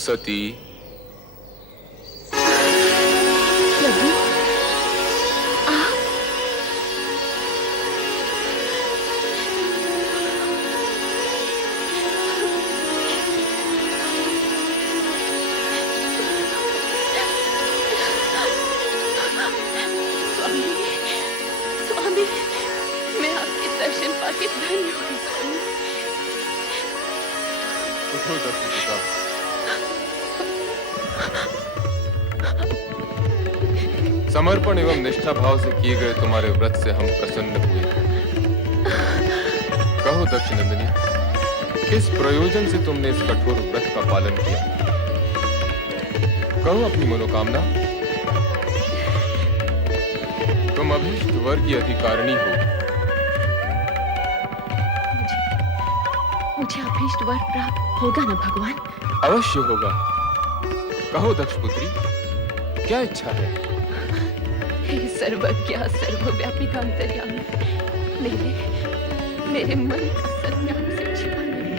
सती, प्रभु आप स्वामी, स्वामी, मैं आपके दर्शन पाके धन्य हुई स्वामी। उठो दक्ष पिता। समर्पण एवं निष्ठा भाव से किए गए तुम्हारे व्रत से हम प्रसन्न हुए। कहो दक्ष नंदिनी, किस प्रयोजन से तुमने इस कठोर व्रत का पालन किया? कहो अपनी मनोकामना। तुम अभीष्ट वर की अधिकारिणी हो। मुझे अभीष्ट वर प्राप्त होगा ना भगवान? अवश्य होगा। कहो दक्ष पुत्री, क्या इच्छा है? हे सर्वज्ञ सर्वव्यापी अंतर्यामी, मेरे मन का सत्यान से छिपा नहीं।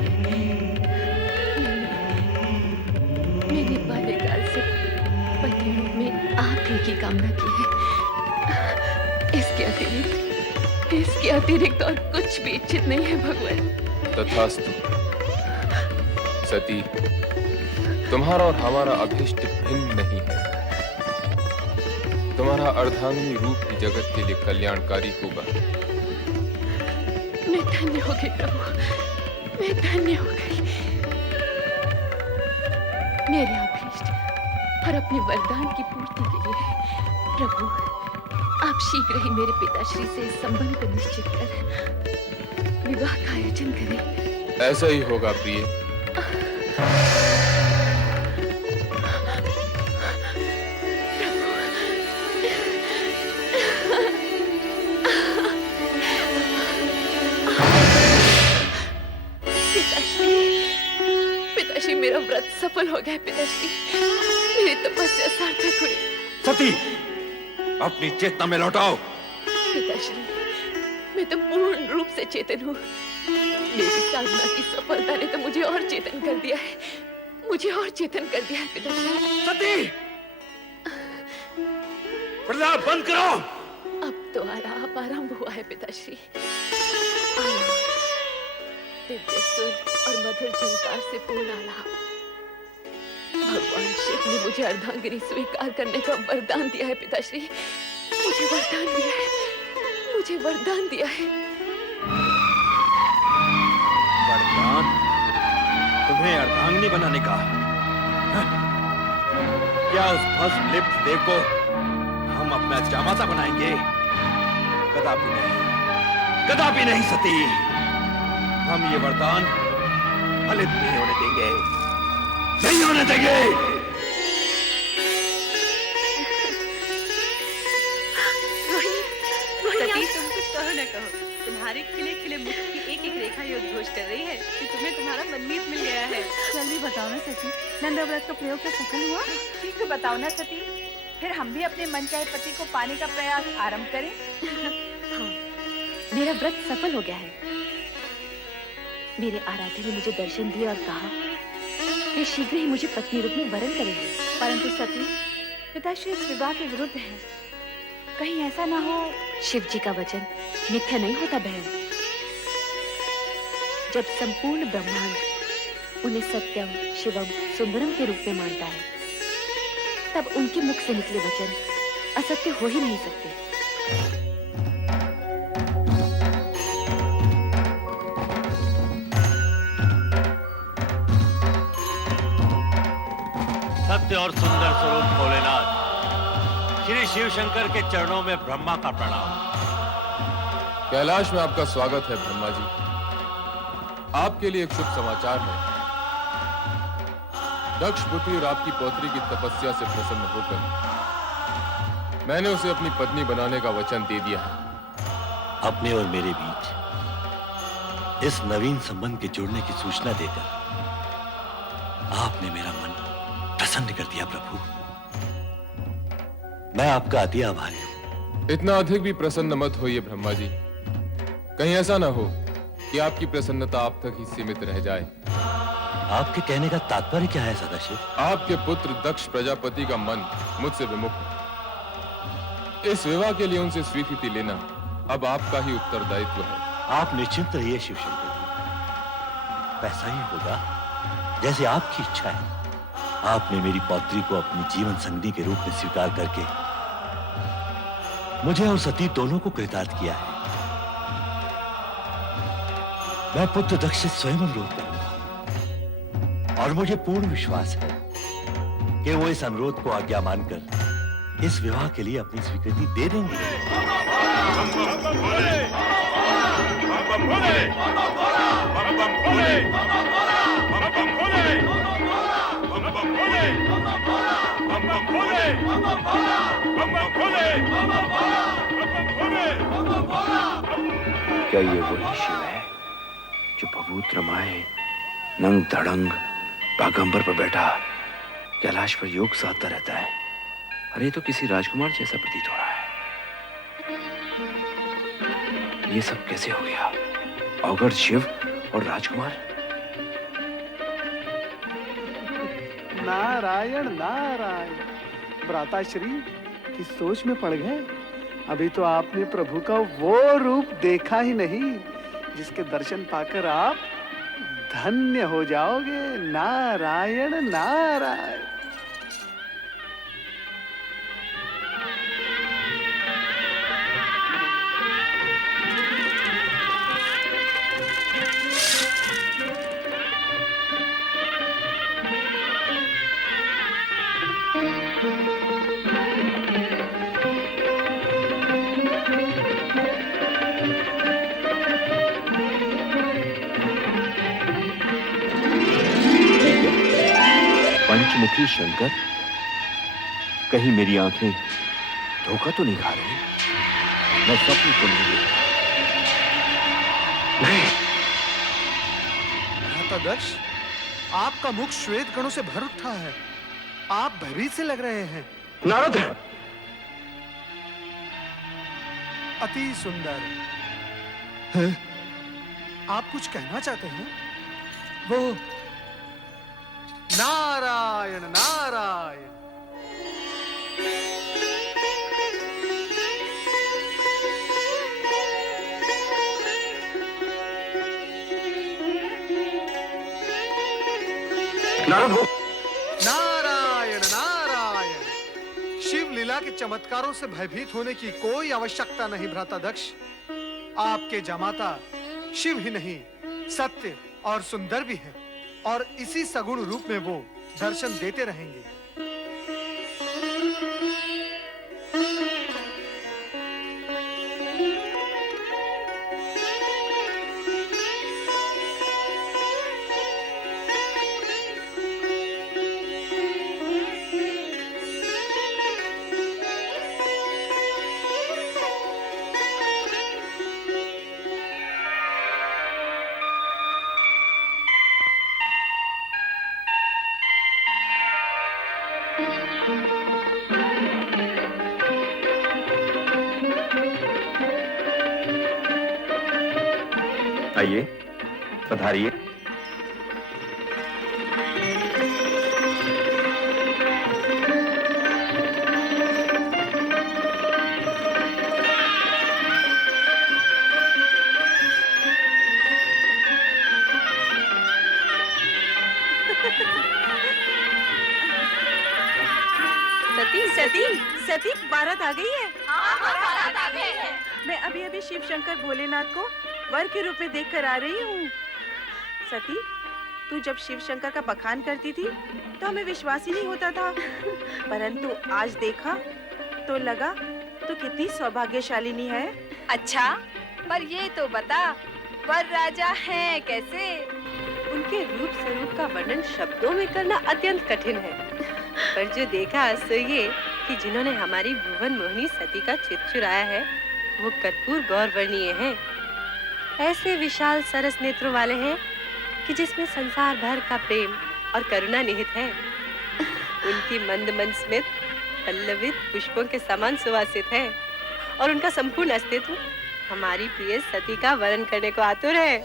मैंने बाल्यकाल से पति रूप में आप ही की कामना की है। इसके अतिरिक्त और कुछ भी इच्छित नहीं है भगवान। तथास्तु। सती, तुम्हारा और हमारा अभीष्ट भिन्न नहीं है। तुम्हारा अर्धांगिनी रूप ही जगत के लिए कल्याणकारी होगा। मैं धन्य हो गई प्रभु, मैं धन्य हो गई। मेरे अभीष्ट और अपने वरदान की पूर्ति के लिए प्रभु, आप शीघ्र ही मेरे पिताश्री से इस संबंध को निश्चित कर विवाह का आयोजन करें। ऐसा ही होगा प्रिय। पिताश्री, मेरा व्रत सफल हो गया। पिताश्री, मेरी तपस्या सार्थक हुई। सती, अपनी चेतना में लौटाओ। पिताश्री, मैं तो पूर्ण रूप से चेतन हूँ। मेरी साधना की सफलता ने तो मुझे और चेतन कर दिया है, मुझे और चेतन कर दिया है पिताश्री। सती, प्रलाप बंद करो। अब तो आलाप आरंभ हुआ है पिताश्री। आलाप, दिव्य सुर और मधुर झंकार से पूर्ण आलाप। भगवान शिव ने मुझे अर्धांगिनी स्वीकार करने का वरदान दिया है पिताश्री। मुझे वरदान दिया है, मुझे वरदान दिया है। वरदान? तुम्हें अर्धांगिनी बनाने का? हाँ? क्या उस भस्म लिप्त देव को हम अपना जामाता बनाएंगे? कदापि नहीं, कदापि नहीं सती। हम ये वरदान फलित नहीं होने देंगे, नहीं होने देंगे। सती, तुम कुछ कहो न कहो, तुम्हारे खिले खिले मुख की एक एक रेखा ये उद्घोष कर रही है कि तुम्हें तुम्हारा मनमीत मिल गया है। जल्दी बताओ ना सती, नंदाव्रत का प्रयोग तो सफल हुआ? शीघ्र बताओ ना सती, फिर हम भी अपने मन चाहे पति को पाने का प्रयास आरंभ करें। हाँ, मेरा व्रत सफल हो गया है। मेरे आराध्य ने मुझे दर्शन दिए और कहा वे शीघ्र ही मुझे पत्नी रूप में वरण करेंगे। परंतु सती, पिताश्री इस विवाह के विरुद्ध है। कहीं ऐसा ना हो। शिव जी का वचन मिथ्या नहीं होता बहन। जब संपूर्ण ब्रह्मांड उन्हें सत्यम, शिवम, सुंदरम के रूप में मानता है, तब उनके मुख से निकले वचन असत्य हो ही नहीं सकते। सत्य और सुंदर स्वरूप भोलेनाथ, श्री शिव शंकर के चरणों में ब्रह्मा का प्रणाम। कैलाश में आपका स्वागत है ब्रह्मा जी। आपके लिए एक शुभ समाचार है। दक्ष पुत्री और आपकी पौत्री की तपस्या से प्रसन्न होकर मैंने उसे अपनी पत्नी बनाने का वचन दे दिया है। अपने और मेरे बीच इस नवीन संबंध के जुड़ने की सूचना देकर आपने मेरा मन प्रसन्न कर दिया प्रभु। मैं आपका अति आभारी हूं। इतना अधिक भी प्रसन्न मत होइए ब्रह्मा जी। कहीं ऐसा ना हो कि आपकी प्रसन्नता आप तक ही सीमित रह जाए। आपके कहने का तात्पर्य क्या है सदाशिव? आपके पुत्र दक्ष प्रजापति का मन मुझसे विमुख है। इस विवाह के लिए उनसे स्वीकृति लेना अब आपका ही उत्तरदायित्व है। आप निश्चिंत रहिए शिवशंकर जी, वैसा ही होगा जैसे आपकी इच्छा है। आपने मेरी पौत्री को अपनी जीवन संगनी के रूप में स्वीकार करके मुझे और सती दोनों को कृतार्थ किया है। मैं पुत्र दक्ष से स्वयं अनुरोध करूंगा और मुझे पूर्ण विश्वास है कि वो इस अनुरोध को आज्ञा मानकर इस विवाह के लिए अपनी स्वीकृति दे देंगे। क्या ये वही शिव है जो पवित्र माए नंग धड़ंग बागंबर पर बैठा कैलाश पर योग साधता रहता है? अरे तो किसी राजकुमार जैसा प्रतीत हो रहा है। ये सब कैसे हो गया? अवगढ़ शिव और राजकुमार? नारायण नारायण, भ्राताश्री की सोच में पड़ गए। अभी तो आपने प्रभु का वो रूप देखा ही नहीं जिसके दर्शन पाकर आप धन्य हो जाओगे। नारायण नारायण। पंचमुखी शंकर, कहीं मेरी आंखें धोखा तो नहीं खा रही? मैं स्वप्न तो नहीं देख रहा? भ्राता दक्ष, आपका मुख श्वेत गणों से भर उठा है। आप भयभीत से लग रहे हैं। नारद, अति सुंदर है? आप कुछ कहना चाहते हैं? वो नारायण नारायण। नारायण नारायण। शिव लीला के चमत्कारों से भयभीत होने की कोई आवश्यकता नहीं भ्राता दक्ष। आपके जमाता शिव ही नहीं, सत्य और सुंदर भी है, और इसी सगुण रूप में वो दर्शन देते रहेंगे। आइए, पधारिए। सती सती सती, बारात आ गई है। बारात आ गई है। मैं अभी अभी शिव शंकर भोलेनाथ को वर के रूप में देखकर आ रही हूँ। सती, तू जब शिव शंकर का बखान करती थी तो हमें विश्वास ही नहीं होता था, परंतु आज देखा तो लगा तू कितनी सौभाग्यशालिनी है। अच्छा, पर ये तो बता, वर राजा हैं कैसे? उनके रूप स्वरूप का वर्णन शब्दों में करना अत्यंत कठिन है, पर जो देखा सो ये कि जिन्होंने हमारी भुवन मोहिनी सती का चित्त चुराया है वो कर्पूर गौरवर्णीय हैं। ऐसे विशाल सरस नेत्रों वाले हैं कि जिसमें संसार भर का प्रेम और करुणा निहित है। उनकी मंद मंद स्मित पल्लवित पुष्पों के समान सुवासित है, और उनका संपूर्ण अस्तित्व हमारी प्रिय सती का वर्णन करने को आतुर है।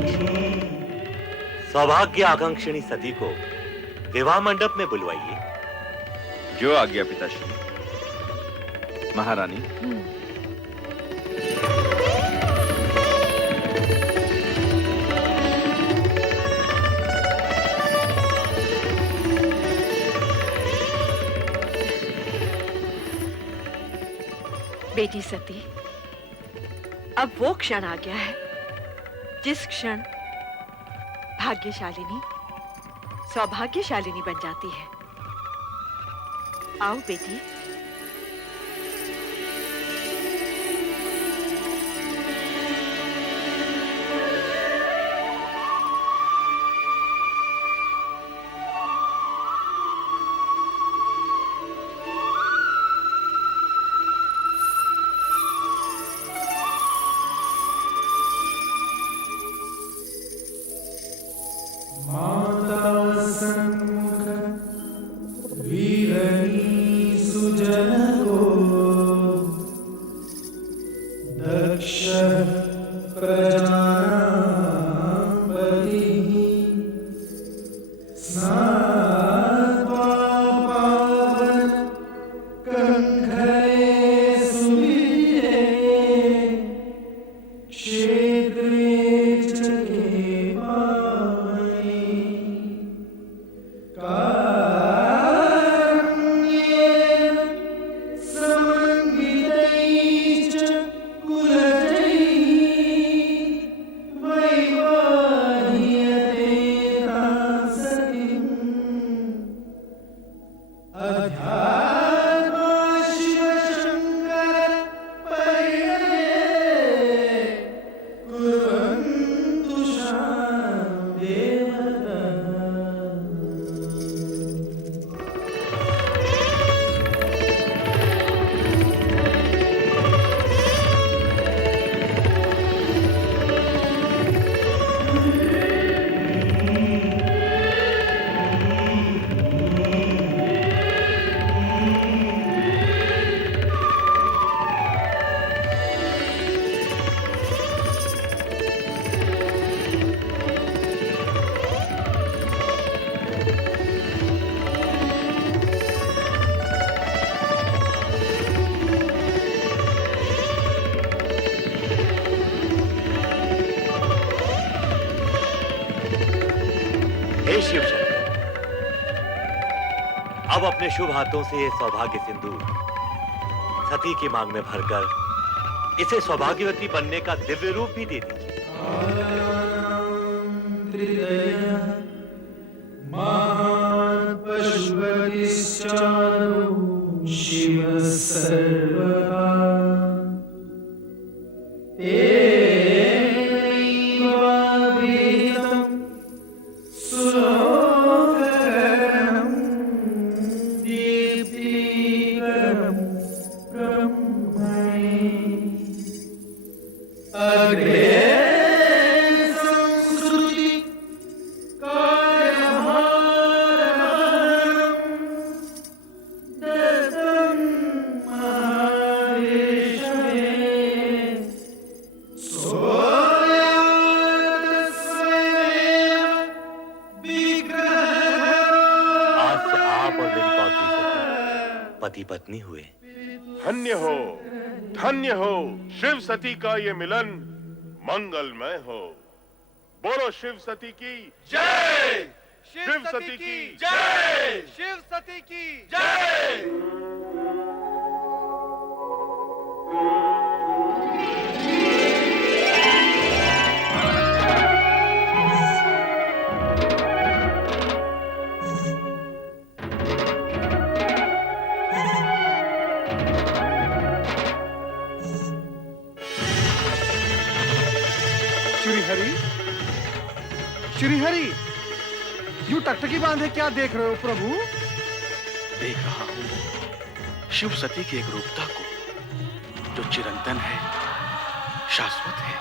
मीनाक्षी, सौभाग्य आकांक्षिणी सती को विवाह मंडप में बुलवाइए। जो आज्ञा पिताश्री। महारानी, बेटी सती, अब वो क्षण आ गया है जिस क्षण भाग्यशालिनी सौभाग्यशालिनी बन जाती है। आओ बेटी। हे शिव शंकर, अब अपने शुभ हाथों से ये सौभाग्य सिंदूर सती की मांग में भरकर इसे सौभाग्यवती बनने का दिव्य रूप भी दे दीजिए। पति पत्नी हुए। धन्य हो शिव सती का ये मिलन मंगलमय हो। बोलो शिव सती की जय, शिव सती की जय, शिव सती की जय। श्रीहरि, यूं टकटकी बांधे क्या देख रहे हो प्रभु? देख रहा हूं शिव सती की एक रूपता को जो चिरंतन है, शाश्वत है।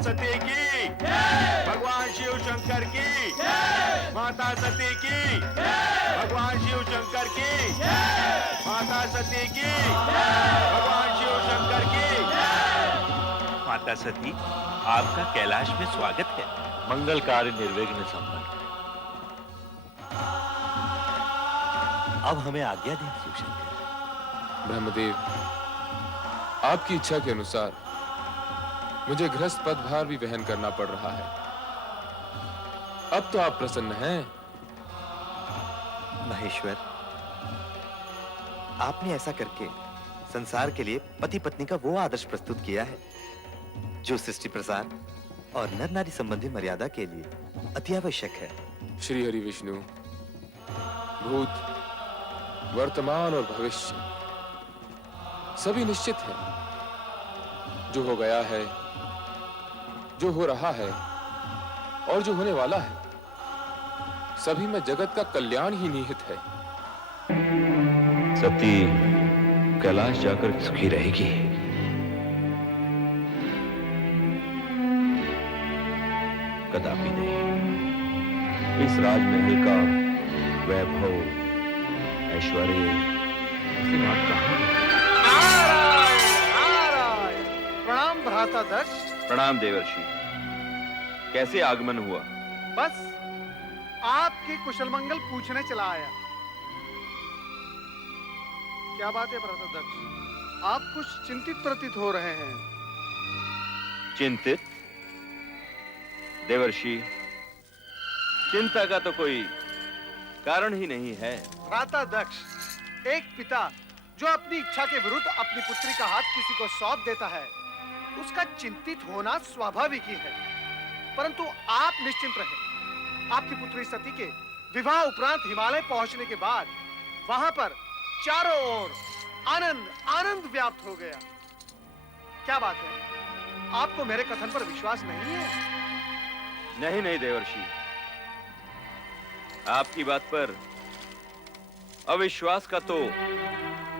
सती की भगवान शिव शंकर की माता सती की भगवान शिव शंकर की माता सती की भगवान शिव शंकर की। माता सती, आपका कैलाश में स्वागत है। मंगल कार्य निर्विघ्न संपन्न। अब हमें आज्ञा दें शिवशंकर। ब्रह्मदेव, आपकी इच्छा के अनुसार मुझे गृहस्थ पदभार भी वहन करना पड़ रहा है। अब तो आप प्रसन्न हैं। महेश्वर, आपने ऐसा करके संसार के लिए पति पत्नी का वो आदर्श प्रस्तुत किया है जो सृष्टि प्रसार और नर नारी संबंधी मर्यादा के लिए अति आवश्यक है। श्री हरि विष्णु, भूत, वर्तमान और भविष्य सभी निश्चित है। जो हो गया है, जो हो रहा है और जो होने वाला है, सभी में जगत का कल्याण ही निहित है। सती कैलाश जाकर सुखी रहेगी। कदापि नहीं। इस राजमहल का वैभव, ऐश्वर्य सीमा कहां? नारायण, प्रणाम भ्राता दक्ष। प्रणाम देवर्षि। कैसे आगमन हुआ? बस आपकी कुशल मंगल पूछने चला आया। क्या बात है भ्राता दक्ष, आप कुछ चिंतित प्रतीत हो रहे हैं। चिंतित? देवर्षि, चिंता का तो कोई कारण ही नहीं है। भ्राता दक्ष, एक पिता जो अपनी इच्छा के विरुद्ध अपनी पुत्री का हाथ किसी को सौंप देता है, उसका चिंतित होना स्वाभाविक ही है। परंतु आप निश्चिंत रहें। आपकी पुत्री सती के विवाह उपरांत हिमालय पहुंचने के बाद वहां पर चारों ओर आनंद आनंद व्याप्त हो गया। क्या बात है, आपको मेरे कथन पर विश्वास नहीं है? नहीं नहीं देवर्षि, आपकी बात पर अविश्वास का तो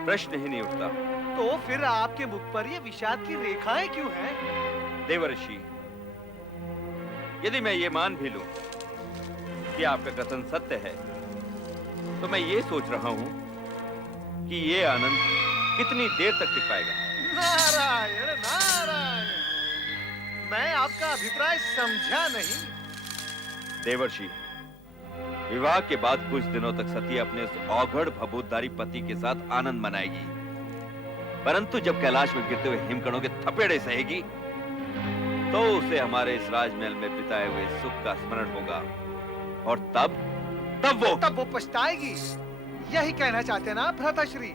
प्रश्न ही नहीं उठता। तो फिर आपके मुख पर ये विषाद की रेखाएं क्यों हैं? देवर्षि, यदि मैं ये मान भी लूं कि आपका कथन सत्य है, तो मैं ये सोच रहा हूं कि ये आनंद कितनी देर तक टिक पाएगा। नारायण नारायण, मैं आपका अभिप्राय समझा नहीं। देवर्षि, विवाह के बाद कुछ दिनों तक सती अपने उस औघड़ भभूतधारी पति के साथ आनंद मनाएगी, परंतु जब कैलाश में गिरते हुए हिमकणों के थपेड़े सहेगी, तो उसे हमारे इस राजमहल में बिताए हुए सुख का स्मरण होगा, और तब वो पछताएगी। यही कहना चाहते ना भ्राताश्री?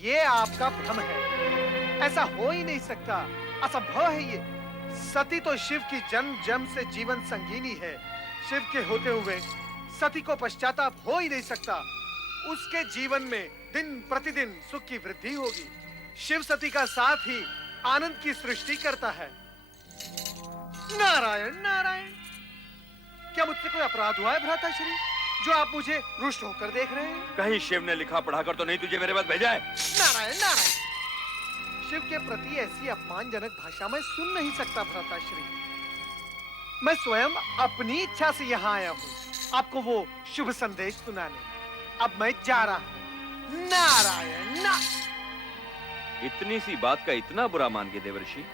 ये आपका भ्रम है, ऐसा हो ही नहीं सकता, असंभव है ये। सती तो शिव की जन्म जन्म से जीवन संगीनी है। शिव के होते हुए सती को पश्चाताप हो ही नहीं सकता। उसके जीवन में दिन प्रतिदिन सुख की वृद्धि होगी। शिव सती का साथ ही आनंद की सृष्टि करता है। नारायण नारायण, क्या मुझसे कोई अपराध हुआ है भ्राताश्री, जो आप मुझे रुष्ट होकर देख रहे हैं? कहीं शिव ने लिखा पढ़ाकर तो नहीं तुझे मेरे पास भेजा है? नारायण नारायण, शिव के प्रति ऐसी अपमानजनक भाषा में सुन नहीं सकता भ्राताश्री। मैं स्वयं अपनी इच्छा से यहाँ आया हूँ आपको वो शुभ संदेश सुनाने। अब मैं जा रहा हूँ। नारायण ना। इतनी सी बात का इतना बुरा मान गए देवर्षि?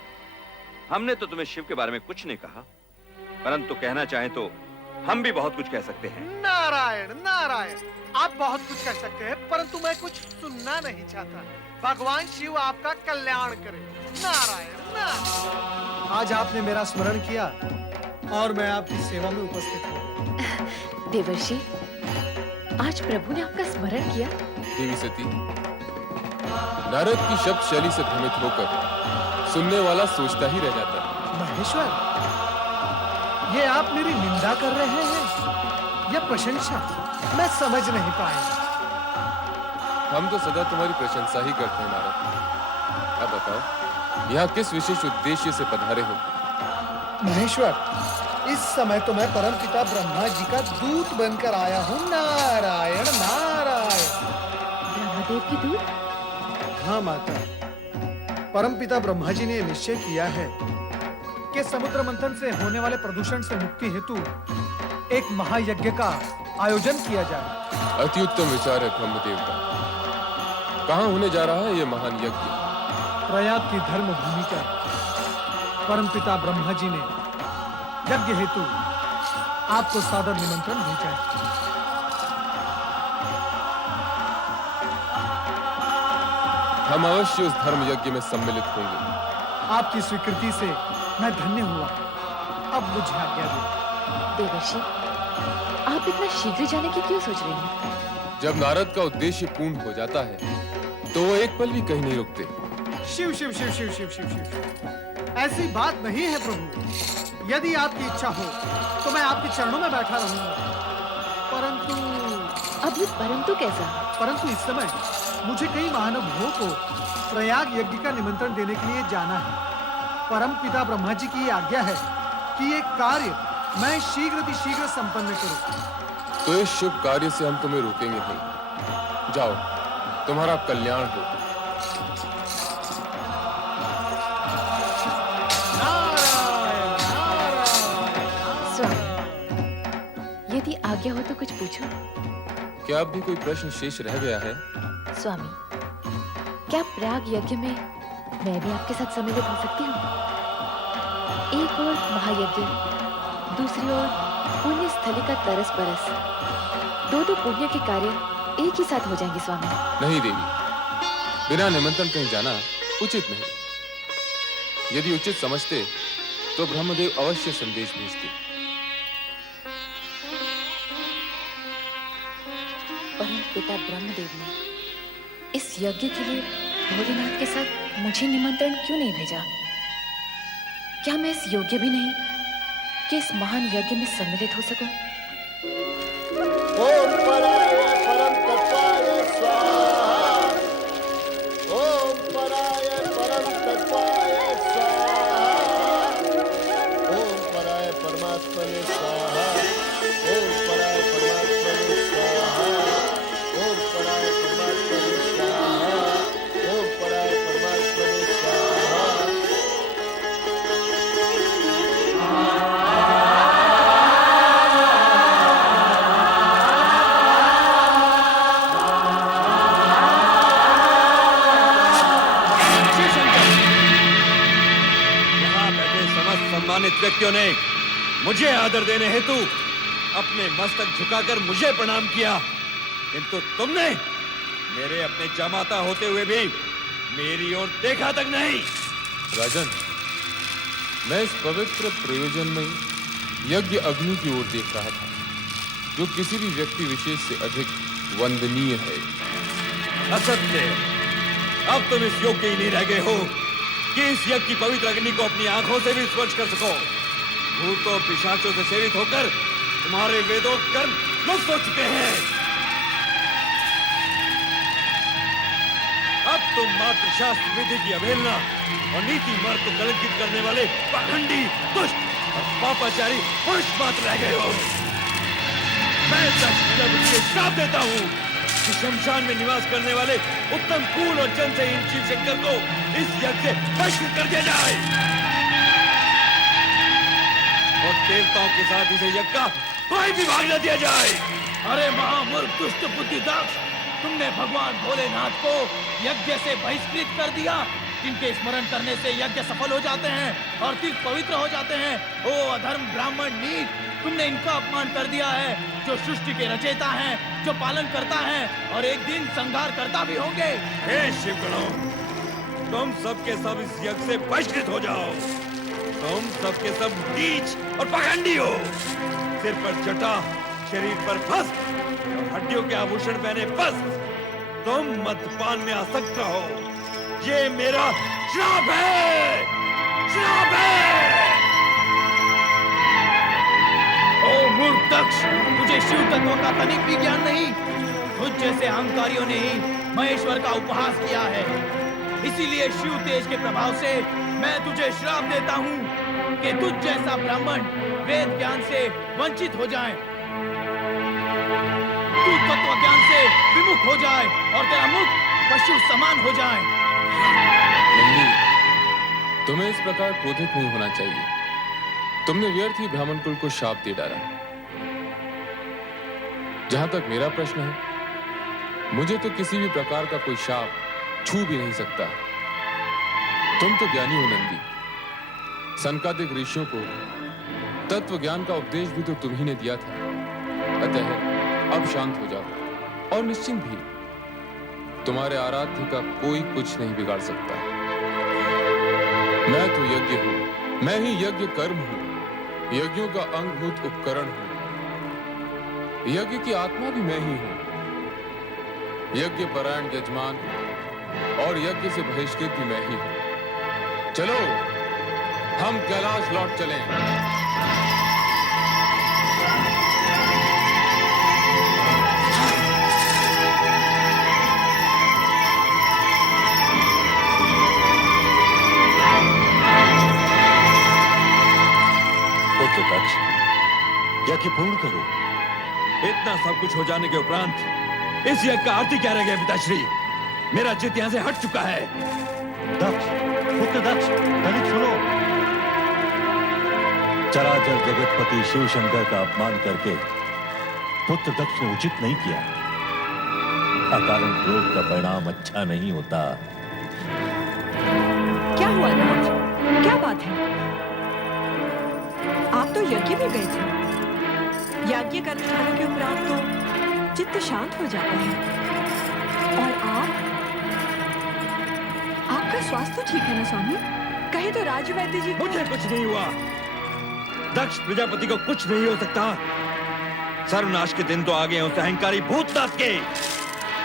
हमने तो तुम्हें शिव के बारे में कुछ नहीं कहा, परंतु कहना चाहें तो हम भी बहुत कुछ कह सकते हैं। नारायण नारायण, आप बहुत कुछ कह सकते हैं, परंतु मैं कुछ सुनना नहीं चाहता। भगवान शिव आपका कल्याण करे। नारायण नारायण। आज आपने मेरा स्मरण किया और मैं आपकी सेवा में उपस्थित हूँ। देवर्षि, आज प्रभु ने आपका स्मरण किया। देवी सती, नारद की शब्द शैली से भ्रमित होकर सुनने वाला सोचता ही रह जाता है। महेश्वर, ये आप मेरी निंदा कर रहे हैं या प्रशंसा? मैं समझ नहीं पाया। हम तो सदा तुम्हारी प्रशंसा ही करते हैं नारद। अब बताओ, यहाँ किस विशेष उद्देश्य से पधारे हो? महेश्वर, इस समय तो मैं परमपिता ब्रह्मा जी का दूत बनकर आया हूँ। नारायण नारायण। ब्रह्मदेव की दूत? हाँ माता, परमपिता ब्रह्मा जी ने निश्चय किया है कि समुद्र मंथन से होने वाले प्रदूषण से मुक्ति हेतु एक महायज्ञ का आयोजन किया जाए। अति उत्तम विचार है ब्रह्मदेव का। कहाँ होने जा रहा है ये महान यज्ञ? प्रयाग की धर्म भूमि पर परमपिता ब्रह्मा जी ने यज्ञ हेतु आपको सादर निमंत्रण भेजा है। हम अवश्य उस धर्म यज्ञ में सम्मिलित होंगे। आपकी स्वीकृति से मैं धन्य हुआ। अब मुझे आज्ञा दो। देवर्षि, आप इतना शीघ्र जाने की क्यों सोच रहे हैं? जब नारद का उद्देश्य पूर्ण हो जाता है तो वो एक पल भी कहीं नहीं रुकते। शिव शिव शिव शिव शिव शिव शिव, ऐसी बात नहीं है प्रभु। यदि आपकी इच्छा हो तो मैं आपके चरणों में बैठा रहूंगा। परंतु अब ये परंतु कैसा? परंतु इस समय मुझे कई महानुभावों को प्रयाग यज्ञ का निमंत्रण देने के लिए जाना है। परम पिता ब्रह्मा जी की आज्ञा है कि ये कार्य मैं शीघ्र संपन्न करूं। तो इस शुभ कार्य से हम तुम्हें रोकेंगे नहीं। जाओ, तुम्हारा कल्याण हो। स्वामी, यदि आज्ञा हो तो कुछ पूछो। क्या अब भी कोई प्रश्न शेष रह गया है? स्वामी, क्या प्रयाग यज्ञ में मैं भी आपके साथ सम्मिलित हो सकती हूँ? एक ओर महायज्ञ, दूसरी ओर पुण्य स्थली का तरस परस, दो पुण्य के कार्य एक ही साथ हो जाएंगे स्वामी। नहीं देवी, बिना निमंत्रण कहीं जाना उचित नहीं। यदि उचित समझते तो ब्रह्मदेव अवश्य संदेश भेजते। परम पिता ब्रह्मदेव ने इस यज्ञ के लिए भोलेनाथ के साथ मुझे निमंत्रण क्यों नहीं भेजा? क्या मैं इस योग्य भी नहीं कि इस महान यज्ञ में सम्मिलित हो सकूं? ओम पराय परम तत्वाय स्वाहा। ओम पराय परम तत्वाय स्वाहा। ओम पराय परमात्मने स्वाहा। ओम पराय परमात्मने स्वाहा। ओम पराय परमात्मने स्वाहा। ओम पराय परमात्मने स्वाहा। सम्मानित व्यक्तियों ने मुझे आदर देने हेतु अपने मस्तक झुकाकर मुझे प्रणाम किया, किंतु तुमने मेरे अपने जामाता होते हुए भी मेरी ओर देखा तक नहीं। राजन, मैं इस पवित्र प्रयोजन में यज्ञ अग्नि की ओर देख रहा था, जो किसी भी व्यक्ति विशेष से अधिक वंदनीय है। असत्य, अब तुम इस योग्य ही नहीं रह गए हो कि इस यज्ञ की पवित्र अग्नि को अपनी आंखों से भी स्पर्श कर सको। भूतों पिशाचों से सेवित होकर तुम्हारे वेदों कर्म लुप्त हो चुके हैं। अब तुम मात्र शास्त्र विधि की अवहेलना और नीति मार्ग को कलंकित करने वाले पाखंडी, दुष्ट और पापाचारी पुरुष मात्र रह गए हो। मैं श्राप देता हूँ कि शमशान में निवास करने वाले उत्तम कुल और जन से इन शिव शंकर को इस यज्ञ से बहिष्कृत कर दिया जाए और देवताओं के साथ इसे यज्ञ का कोई भी भाग न दिया जाए। अरे महामूर्ख दुष्ट बुद्धि दक्ष, तुमने भगवान भोलेनाथ को यज्ञ से बहिष्कृत कर दिया, जिनके स्मरण करने से यज्ञ सफल हो जाते हैं और तीर्थ पवित्र हो जाते हैं। ओ अधर्म ब्राह्मण नीच, तुमने इनका अपमान कर दिया है, जो सृष्टि के रचयिता हैं, जो पालन करता है और एक दिन संहार करता भी होंगे। हे शिवगणों, तुम सबके सब इस यज्ञ से बहिष्कृत हो जाओ। तुम सबके सब नीच और पाखंडी हो। सिर पर जटा, शरीर पर भस्म और हड्डियों के आभूषण पहने भस्म, तुम मद्यपान में आसक्त रहो। ये मेरा श्राप है, श्राप है। ओ मूर्ख दक्ष, तुझे शिव तत्व का तनिक भी ज्ञान नहीं। तुझ जैसे अहंकारियों ने ही महेश्वर का उपहास किया है। इसीलिए शिव तेज के प्रभाव से मैं तुझे श्राप देता हूँ कि तुझ जैसा ब्राह्मण वेद ज्ञान से वंचित हो जाए, तू तत्व ज्ञान से विमुख हो जाए और तेरा मुख पशु समान हो जाए। नंदी, तुम्हें इस प्रकार क्रोधित नहीं होना चाहिए। तुमने व्यर्थ ही ब्राह्मण कुल को शाप दे डाला। जहां तक मेरा प्रश्न है, मुझे तो किसी भी प्रकार का कोई शाप छू भी नहीं सकता। तुम तो ज्ञानी हो नंदी। सनकादिक ऋषियों को तत्व ज्ञान का उपदेश भी तो तुम ही ने दिया था। अतः अब शांत हो जाओ और निश्चिंत भी। तुम्हारे आराध्य का कोई कुछ नहीं बिगाड़ सकता। मैं तो यज्ञ हूं, मैं ही यज्ञ कर्म हूं, यज्ञों का अंगभूत उपकरण हूं। यज्ञ की आत्मा भी मैं ही हूं, यज्ञ परायण यजमान और यज्ञ से बहिष्कृत भी मैं ही हूं। चलो हम कैलाश लौट चलें। पुत्र दक्ष, यज्ञ पूर्ण करो। इतना सब कुछ हो जाने के उपरांत इस यज्ञ का आरती क्या रह गया पिताश्री? मेरा चित्त यहां से हट चुका है। दक्ष, पुत्र दक्ष, तनिक सुनो। चराचर जगतपति शिव शंकर का अपमान करके पुत्र दक्ष ने उचित नहीं किया। अकारण क्रोध का परिणाम अच्छा नहीं होता। क्या हुआ नाथ? क्या बात है? आप तो यज्ञ में गए थे। यज्ञ का अनुष्ठान के उपरांत तो चित्त शांत हो जाता है। और आपका स्वास्थ्य तो ठीक है ना स्वामी? कहे तो राजवैद्य जी को... मुझे कुछ नहीं हुआ। दक्ष प्रजापति को कुछ नहीं हो सकता। सर्वनाश के दिन तो आ गए उस अहंकारी भूतनाथ के,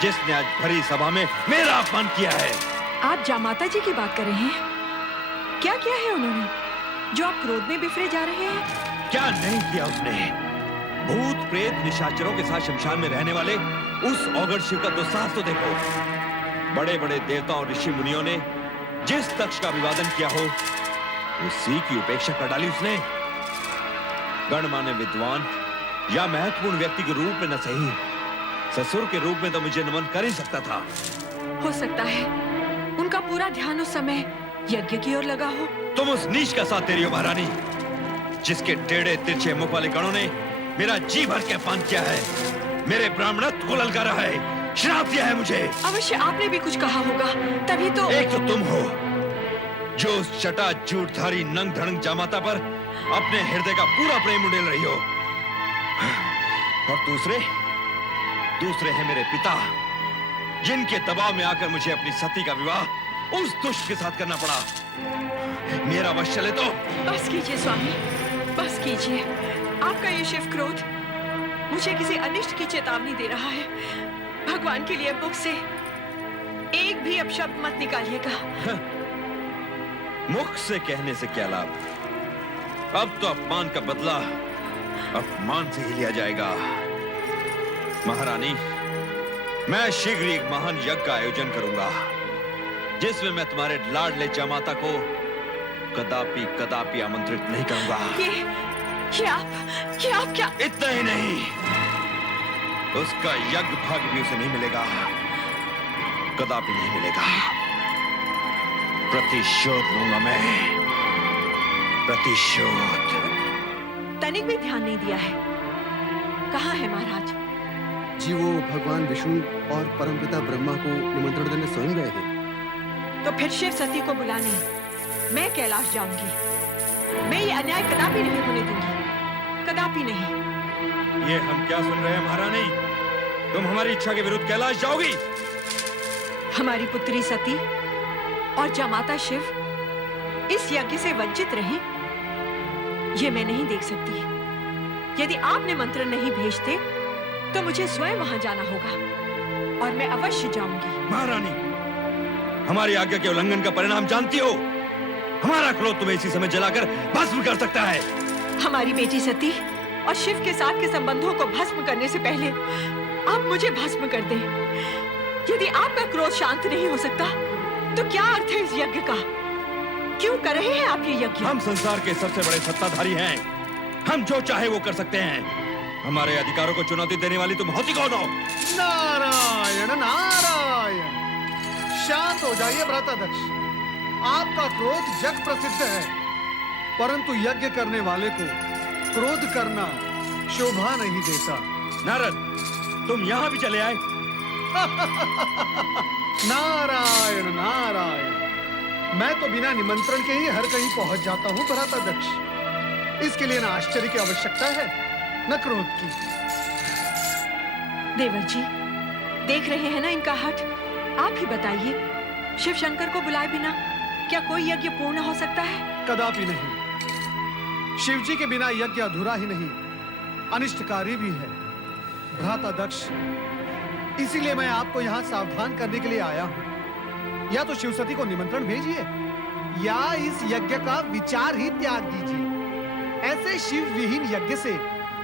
जिसने आज भरी सभा में मेरा अपमान किया है। आप जामाता जी की बात कर रहे हैं? क्या किया है उन्होंने जो आप क्रोध में बिफरे जा रहे हैं? क्या नहीं किया उसने? भूत प्रेत निशाचरों के साथ शमशान में रहने वाले उस औगड़ शिव का दुस्साहस तो देखो। बड़े बड़े देवता और ऋषि मुनियों ने जिस तक्ष का अभिवादन किया हो, उसी की उपेक्षा कर डाली उसने। गणमान्य विद्वान या महत्वपूर्ण व्यक्ति के रूप में न सही, ससुर के रूप में तो मुझे नमन कर ही सकता था। हो सकता है उनका पूरा ध्यान उस समय यज्ञ की ओर लगा हो। तुम उस नीच का साथ दे रही हो महारानी, जिसके टेढ़े तिरछे मुंह वाले गणों ने मेरा जी भर के अपमान किया है, मेरे ब्राह्मणत्व को ललकारा है, श्राप दिया है मुझे। अवश्य आपने भी कुछ कहा होगा, तभी तो... एक तो तुम हो जो उस चटा झूठधारी नंग धड़ंग जामाता पर अपने हृदय का पूरा प्रेम उड़ेल रही हो, और दूसरे हैं मेरे पिता, जिनके दबाव में आकर मुझे अपनी सती का विवाह उस दुष्ट के साथ करना पड़ा। मेरा वश चले तो... बस कीजिए स्वामी, बस कीजिए। आपका ये शिव क्रोध मुझे किसी अनिष्ट की चेतावनी दे रहा है। भगवान के लिए मुख से एक भी अपशब्द मत निकालिएगा। मुख से कहने से क्या लाभ? अब तो अपमान का बदला अपमान से ही लिया जाएगा। महारानी, मैं शीघ्र ही एक महान यज्ञ का आयोजन करूंगा, जिसमें मैं तुम्हारे लाडले जामाता को कदापि कदापि आमंत्रित नहीं करूंगा। ये आप क्या? इतना ही नहीं, उसका यज्ञ भाग भी उसे नहीं मिलेगा, कदापि नहीं मिलेगा। प्रतिशोध लूंगा मैं, प्रतिशोध। तनिक भी ध्यान नहीं दिया है। कहाँ है महाराज? जी वो भगवान विष्णु और परमपिता ब्रह्मा को निमंत्रण देने स्वयं गए हैं। तो फिर शिव सती को बुलाने मैं कैलाश जाऊंगी। मैं ये अन्याय कदापि नहीं होने दूंगी, कदापि नहीं। ये हम क्या सुन रहे हैं महारानी? तुम हमारी इच्छा के विरुद्ध कैलाश जाओगी? हमारी पुत्री सती और जामाता शिव इस यज्ञ से वंचित रहे, ये मैं नहीं देख सकती। यदि आप निमंत्रण नहीं भेजते तो मुझे स्वयं वहां जाना होगा, और मैं अवश्य जाऊंगी। महारानी, हमारी आज्ञा के उल्लंघन का परिणाम जानती हो। हमारा क्रोध तुम्हें इसी समय जलाकर भस्म कर सकता है। हमारी बेटी सती और शिव के साथ के संबंधों को भस्म करने से पहले आप मुझे भस्म कर दें। यदि आपका क्रोध शांत नहीं हो सकता तो क्या अर्थ है इस यज्ञ का? क्यों कर रहे हैं आप ये यज्ञ? हम संसार के सबसे बड़े सत्ताधारी हैं, हम जो चाहे वो कर सकते हैं। हमारे अधिकारों को चुनौती देने वाली तुम होती कौन हो? नारायण नारायण, शांत हो जाइए भ्राता दक्ष। आपका क्रोध जग प्रसिद्ध है। परंतु यज्ञ करने वाले को क्रोध करना शोभा नहीं देता। नारद, तुम यहाँ भी चले आए? नारायण नारायण, मैं तो बिना निमंत्रण के ही हर कहीं पहुंच जाता हूं भ्राताध्यक्ष। इसके लिए न आश्चर्य की आवश्यकता है न क्रोध की। देवर जी, देख रहे हैं ना इनका हठ। आप ही बताइए, शिव शंकर को बुलाए बिना क्या कोई यज्ञ पूर्ण हो सकता है? कदापि नहीं। शिव जी के बिना यज्ञ अधूरा ही नहीं, अनिष्टकारी भी है भ्राताध्यक्ष। इसीलिए मैं आपको यहाँ सावधान करने के लिए आया हूँ। या तो शिवसती को निमंत्रण भेजिए या इस यज्ञ का विचार ही त्याग दीजिए। ऐसे शिव विहीन यज्ञ से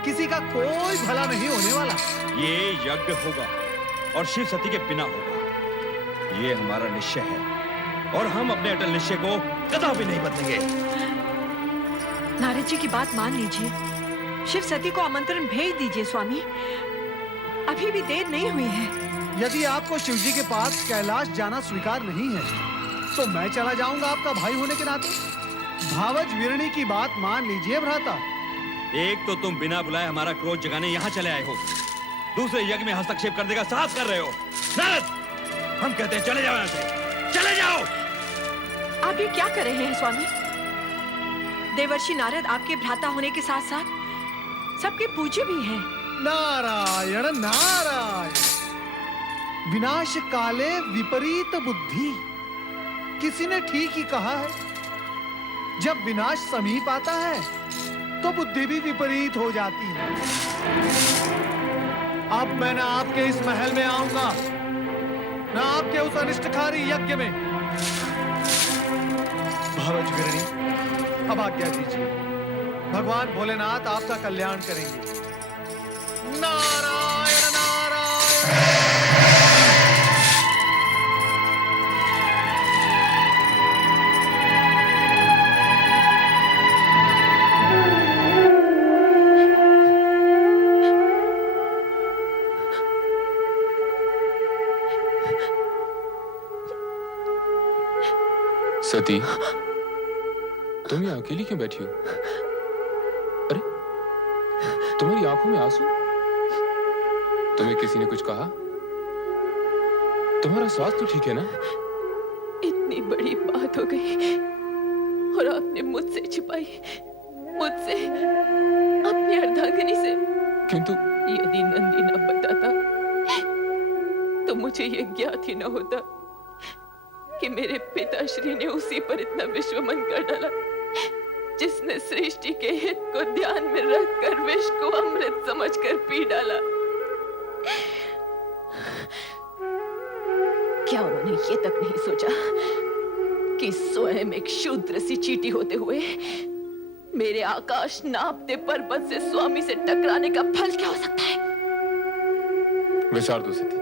किसी का कोई भला नहीं होने वाला। ये यज्ञ होगा और शिव सती के बिना होगा, ये हमारा निश्चय है और हम अपने अटल निश्चय को कदापि नहीं बदलेंगे। नारद जी की बात मान लीजिए, शिव सती को आमंत्रण भेज दीजिए स्वामी। अभी भी देर नहीं हुई है। यदि आपको शिव जी के पास कैलाश जाना स्वीकार नहीं है तो मैं चला जाऊंगा आपका भाई होने के नाते। भावज वीरणी की बात मान लीजिए भ्राता। एक तो तुम बिना बुलाए हमारा क्रोध जगाने यहाँ चले आए हो, दूसरे यज्ञ में हस्तक्षेप करने का साहस कर रहे हो। नारद, हम कहते हैं चले जाओ यहाँ से, चले जाओ। आप ये क्या कर रहे हैं स्वामी? देवर्षि नारद आपके भ्राता होने के साथ साथ सबके पूज्य भी हैं। नारायण नारायण, विनाश काले विपरीत बुद्धि। किसी ने ठीक ही कहा है, जब विनाश समीप आता है तो बुद्धि भी विपरीत हो जाती है। अब मैं न आपके इस महल में आऊंगा न आपके उस अनिष्टकारी यज्ञ में। भावज वीरणी, अब आज्ञा दीजिए। भगवान भोलेनाथ आपका कल्याण करेंगे। नारायण नारायण। सती, तुम यहाँ अकेली क्यों बैठी हो? अरे, तुम्हारी आंखों में आंसू? तुम्हें किसी ने कुछ कहा? तुम्हारा स्वास्थ्य तो ठीक है ना? इतनी बड़ी बात हो गई और आपने मुझसे छिपाई, मुझसे, अपनी अर्धांगिनी से। किंतु यदि नंदी न बताता तो मुझे ये ज्ञात ही न होता कि मेरे पिताश्री ने उसी पर इतना विश्वमन कर डाला जिसने सृष्टि के हित को ध्यान में रखकर विष को अमृत समझकर पी डाला। क्या उन्होंने ये तक नहीं सोचा कि स्वयं एक शूद्र सी चींटी होते हुए मेरे आकाश नापते पर्वत से स्वामी से टकराने का फल क्या हो सकता है? विसार दो सती,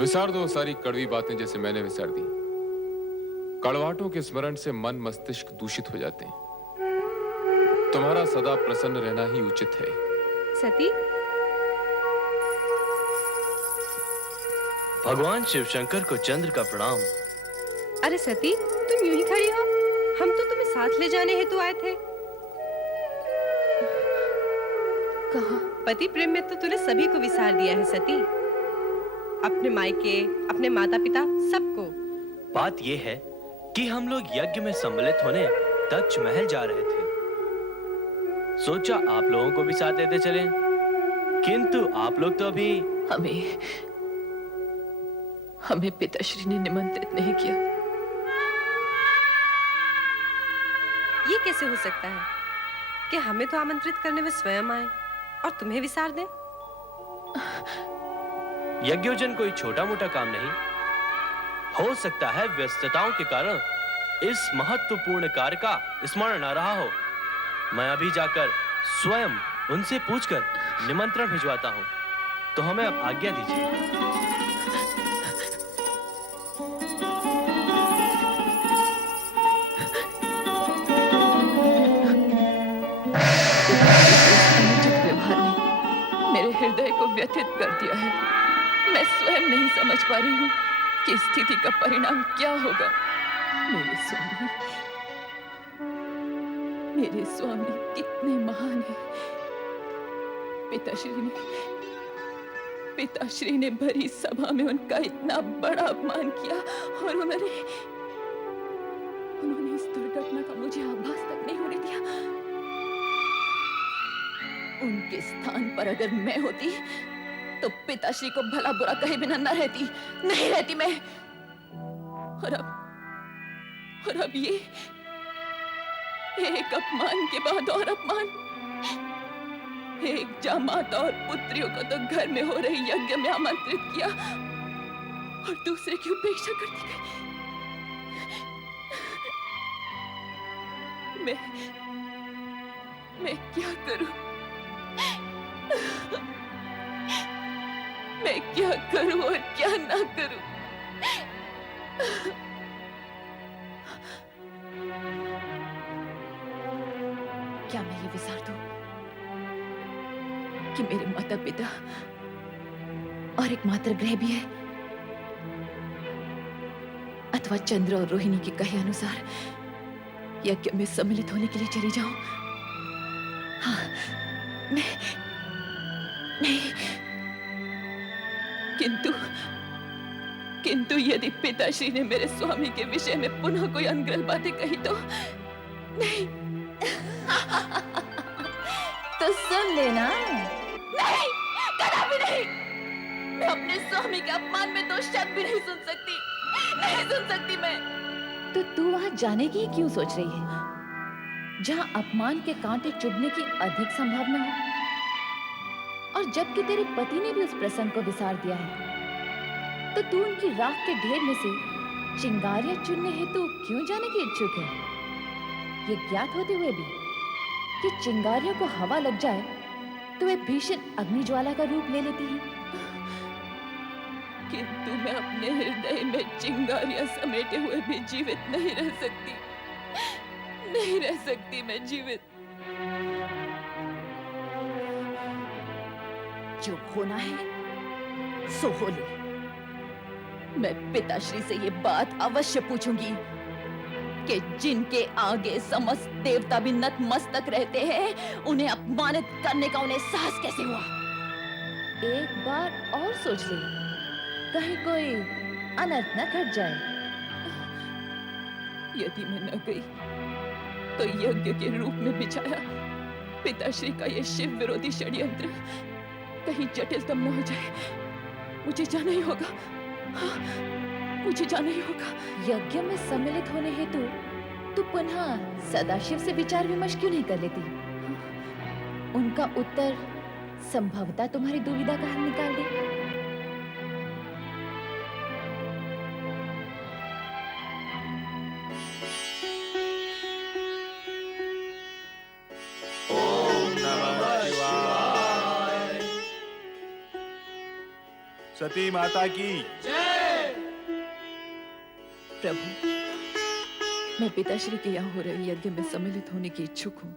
विसार दो सारी कड़वी बातें जैसे मैंने विसार दी। कड़वाहटों के स्मरण से मन मस्तिष्क दूषित हो जाते हैं। तुम्हारा सदा प्रसन्न रहना ही उचित है। सती, भगवान शिव शंकर को चंद्र का प्रणाम। अरे सती, तुम यूं ही खड़ी हो? हम तो तुम्हें साथ ले जाने हेतु आए थे। कहाँ? पति प्रेम में तो तूने सभी को विसार दिया है सती, अपने मायके, अपने माता पिता, सबको। बात यह है कि हम लोग यज्ञ में सम्मिलित होने दक्ष महल जा रहे थे। सोचा आप लोगों को भी साथ लेते चलें, किंतु आप लोग तो अभी हमें पिताश्री ने निमंत्रित नहीं किया। ये कैसे हो सकता है कि हमें तो आमंत्रित करने में स्वयं आए और तुम्हें विसार दें? यज्ञोजन कोई छोटा मोटा काम नहीं। हो सकता है व्यस्तताओं के कारण इस महत्वपूर्ण कार्य का स्मरण न रहा हो। मैं अभी जाकर स्वयं उनसे पूछकर निमंत्रण भिजवाता हूं। तो हमें अब आज्ञा दीजिए। मेरे हृदय को व्यथित कर दिया है। मैं स्वयं नहीं समझ पा रही हूँ कि स्थिति का परिणाम क्या होगा। मेरे स्वामी, मेरे स्वामी कितने महान हैं। पिताश्री ने भरी सभा में उनका इतना बड़ा अपमान किया और उन्होंने इस दुर्घटना का मुझे आभास तक नहीं होने दिया। उनके स्थान पर अगर मैं होती तो पिताश्री को भला बुरा कहे बिना नहीं रहती मैं। और अब ये एक अपमान के बाद और अपमान। एक जामाता और पुत्रियों को तो घर में हो रही यज्ञ में आमंत्रित किया और दूसरे की उपेक्षा कर दी गई। मैं क्या करूं? मैं क्या करूं और क्या ना करूं? क्या मैं ये विचार दूं कि मेरे माता पिता और एक मात्र ग्रह भी है, अथवा चंद्र और रोहिणी के कहे अनुसार यज्ञ में सम्मिलित होने के लिए चली जाऊं? हाँ, नहीं, किंतु यदि पिताश्री ने मेरे स्वामी के विषय में पुनः कोई अनर्गल बातें कही तो नहीं। तो सुन लेना। नहीं, कदापि नहीं। मैं अपने स्वामी के अपमान में दो शब्द भी नहीं सुन सकती मैं। तो तू वहां जाने की क्यों सोच रही है, जहां अपमान के कांटे चुभने की अधिक संभावना हो? और जबकि तेरे पति ने भी उस प्रसंग को विसार दिया है, तो तू उनकी राख के ढेर में से चिंगारियां चुनने हेतु क्यों जाने की इच्छुक है? ये ज्ञात होते हुए भी कि चिंगारियों को हवा लग जाए तो वे भीषण अग्निज्वाला का रूप ले लेती हैं। किंतु मैं अपने हृदय में चिंगारियां समेटे हुए भी जीवित नहीं रह सकती मैं जीवित। जो होना है सो हो ले। मैं पिताश्री से ये बात अवश्य पूछूंगी कि जिनके आगे समस्त देवता भी नतमस्तक रहते हैं, उन्हें अपमानित करने का उन्हें साहस कैसे हुआ? एक बार और सोच ले, कहीं कोई अनर्थ न घट जाए। यदि मैं न गई तो यज्ञ के रूप में बिछाया पिताश्री का ये शिव विरोधी षड्यंत्र कहीं जटिलतम न हो जाए। मुझे जाना ही होगा। हाँ, मुझे जाना ही होगा। यज्ञ में सम्मिलित होने हेतु तू पुनः सदाशिव से विचार विमर्श क्यों नहीं कर लेती? उनका उत्तर संभवतः तुम्हारी दुविधा का हल निकाल दे। सती माता की जय। प्रभु, मैं पिताश्री के यहाँ हो रहे यज्ञ में सम्मिलित होने की इच्छुक हूँ।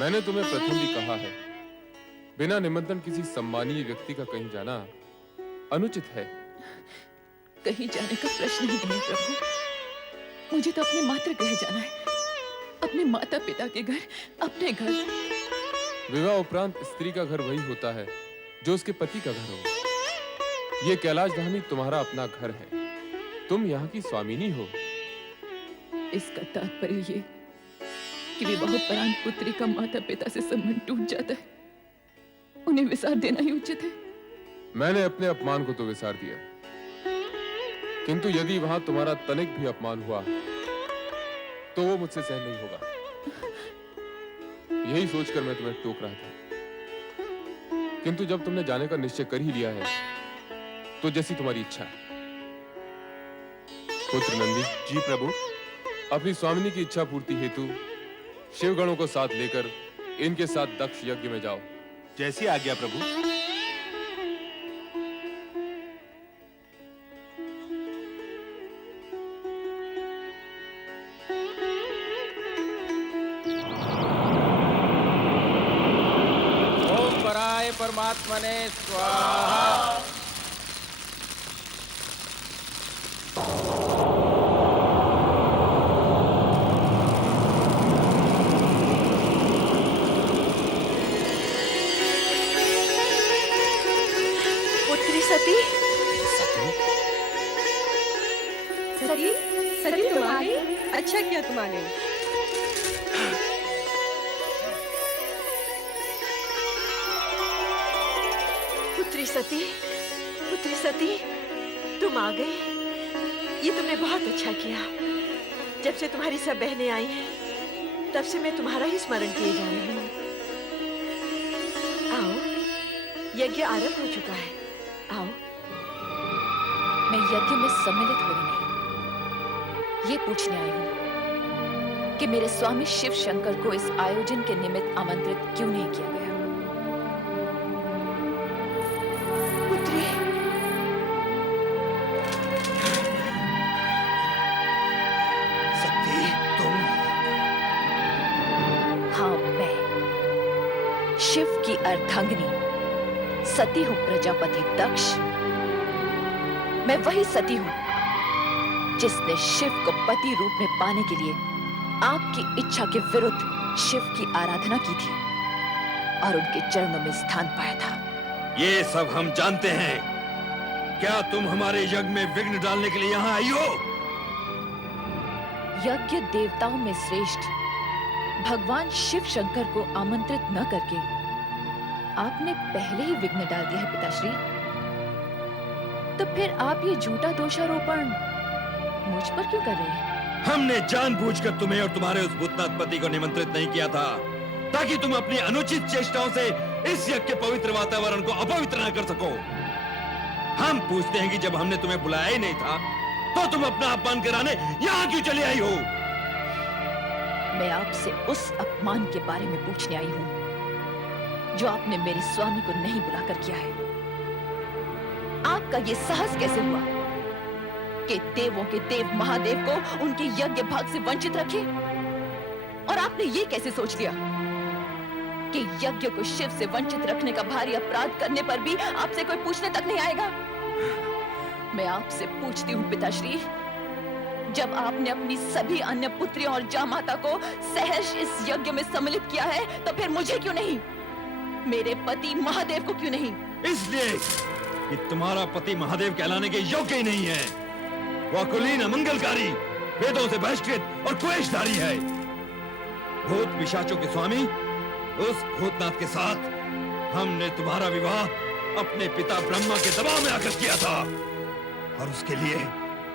मैंने तुम्हें प्रथम भी कहा है, बिना निमंत्रण किसी सम्मानीय व्यक्ति का कहीं जाना अनुचित है। कहीं जाने का प्रश्न ही नहीं प्रभु। मुझे तो अपने मातृ गृह जाना है, अपने माता पिता के घर, अपने घर। विवाह उपरांत स्त्री का घर वही होता है जो उसके पति का घर हो। ये कैलाश धामी तुम्हारा अपना घर है, तुम यहाँ की स्वामिनी हो। इसका तात्पर्य ये कि विवाहोपरांत पुत्री का माता पिता से संबंध टूट जाता है, उन्हें विसार देना ही उचित है। मैंने अपने अपमान को तो विसार दिया, किंतु यदि वहां तुम्हारा तनिक भी अपमान हुआ तो वो मुझसे सहन नहीं होगा। यही सोचकर मैं तुम्हें टोक रहा था, किंतु जब तुमने जाने का निश्चय कर ही लिया है तो जैसी तुम्हारी इच्छा। पुत्र नंदी। जी प्रभु। अपनी स्वामिनी की इच्छा पूर्ति हेतु शिवगणों को साथ लेकर इनके साथ दक्ष यज्ञ में जाओ। जैसी आज्ञा प्रभु। ओम पराय परमात्मने स्वाहा। सती सती सती तुम आ गई। अच्छा किया तुम आ गई। पुत्री सती तुम आ गई। ये तुमने बहुत अच्छा किया। जब से तुम्हारी सब बहनें आई हैं, तब से मैं तुम्हारा ही स्मरण किए जा रही हूँ। आओ, यज्ञ आरंभ हो चुका है। आओ। मैं यज्ञ में सम्मिलित होने नहीं, ये पूछने आई हूँ कि मेरे स्वामी शिव शंकर को इस आयोजन के निमित्त आमंत्रित क्यों नहीं किया गया। शिव की अर्धांगिनी सती हूं प्रजापति दक्ष। मैं वही सती हूं जिसने शिव को पति रूप में पाने के लिए आपकी इच्छा के विरुद्ध शिव की आराधना की थी और उनके चरणों में स्थान पाया था। ये सब हम जानते हैं। क्या तुम हमारे यज्ञ में विघ्न डालने के लिए यहाँ आई हो? यज्ञ देवताओं में श्रेष्ठ भगवान शिव शंकर को आमंत्रित न करके आपने पहले ही विघ्न डाल दिया है पिताश्री। तो फिर आप ये झूठा दोषारोपण मुझ पर क्यों कर रहे हैं? हमने जानबूझकर तुम्हें और तुम्हारे उस भूतनाथ पति को निमंत्रित नहीं किया था ताकि तुम अपनी अनुचित चेष्टाओं से इस यज्ञ के पवित्र वातावरण को अपवित्र न कर सको। हम पूछते हैं कि जब हमने तुम्हें बुलाया ही नहीं था तो तुम अपना अपमान कराने यहाँ क्यों चली आई हो? मैं आपसे उस अपमान के बारे में पूछने आई हूँ जो आपने मेरे स्वामी को नहीं बुलाकर किया है। आपका ये साहस कैसे हुआ कि देवों के देव महादेव को उनके यज्ञ भाग से वंचित रखे? और आपने ये कैसे सोच लिया कि यज्ञ को शिव से वंचित रखने का भारी अपराध करने पर भी आपसे कोई पूछने तक नहीं आएगा? मैं आपसे पूछती हूँ पिताश्री, जब आपने अपनी सभी अन्य पुत्रियों और जामाता को सहर्ष इस यज्ञ में सम्मिलित किया है तो फिर मुझे क्यों नहीं? मेरे पति महादेव को क्यों नहीं? इसलिए कि तुम्हारा पति महादेव कहलाने के योग्य ही नहीं है। वह कुलीन अमंगलकारी, वेदों से बहिष्कृत और क्वेशधारी है। भूत पिशाचों के स्वामी उस भूतनाथ के साथ हमने तुम्हारा विवाह अपने पिता ब्रह्मा के दबाव में आकर किया था और उसके लिए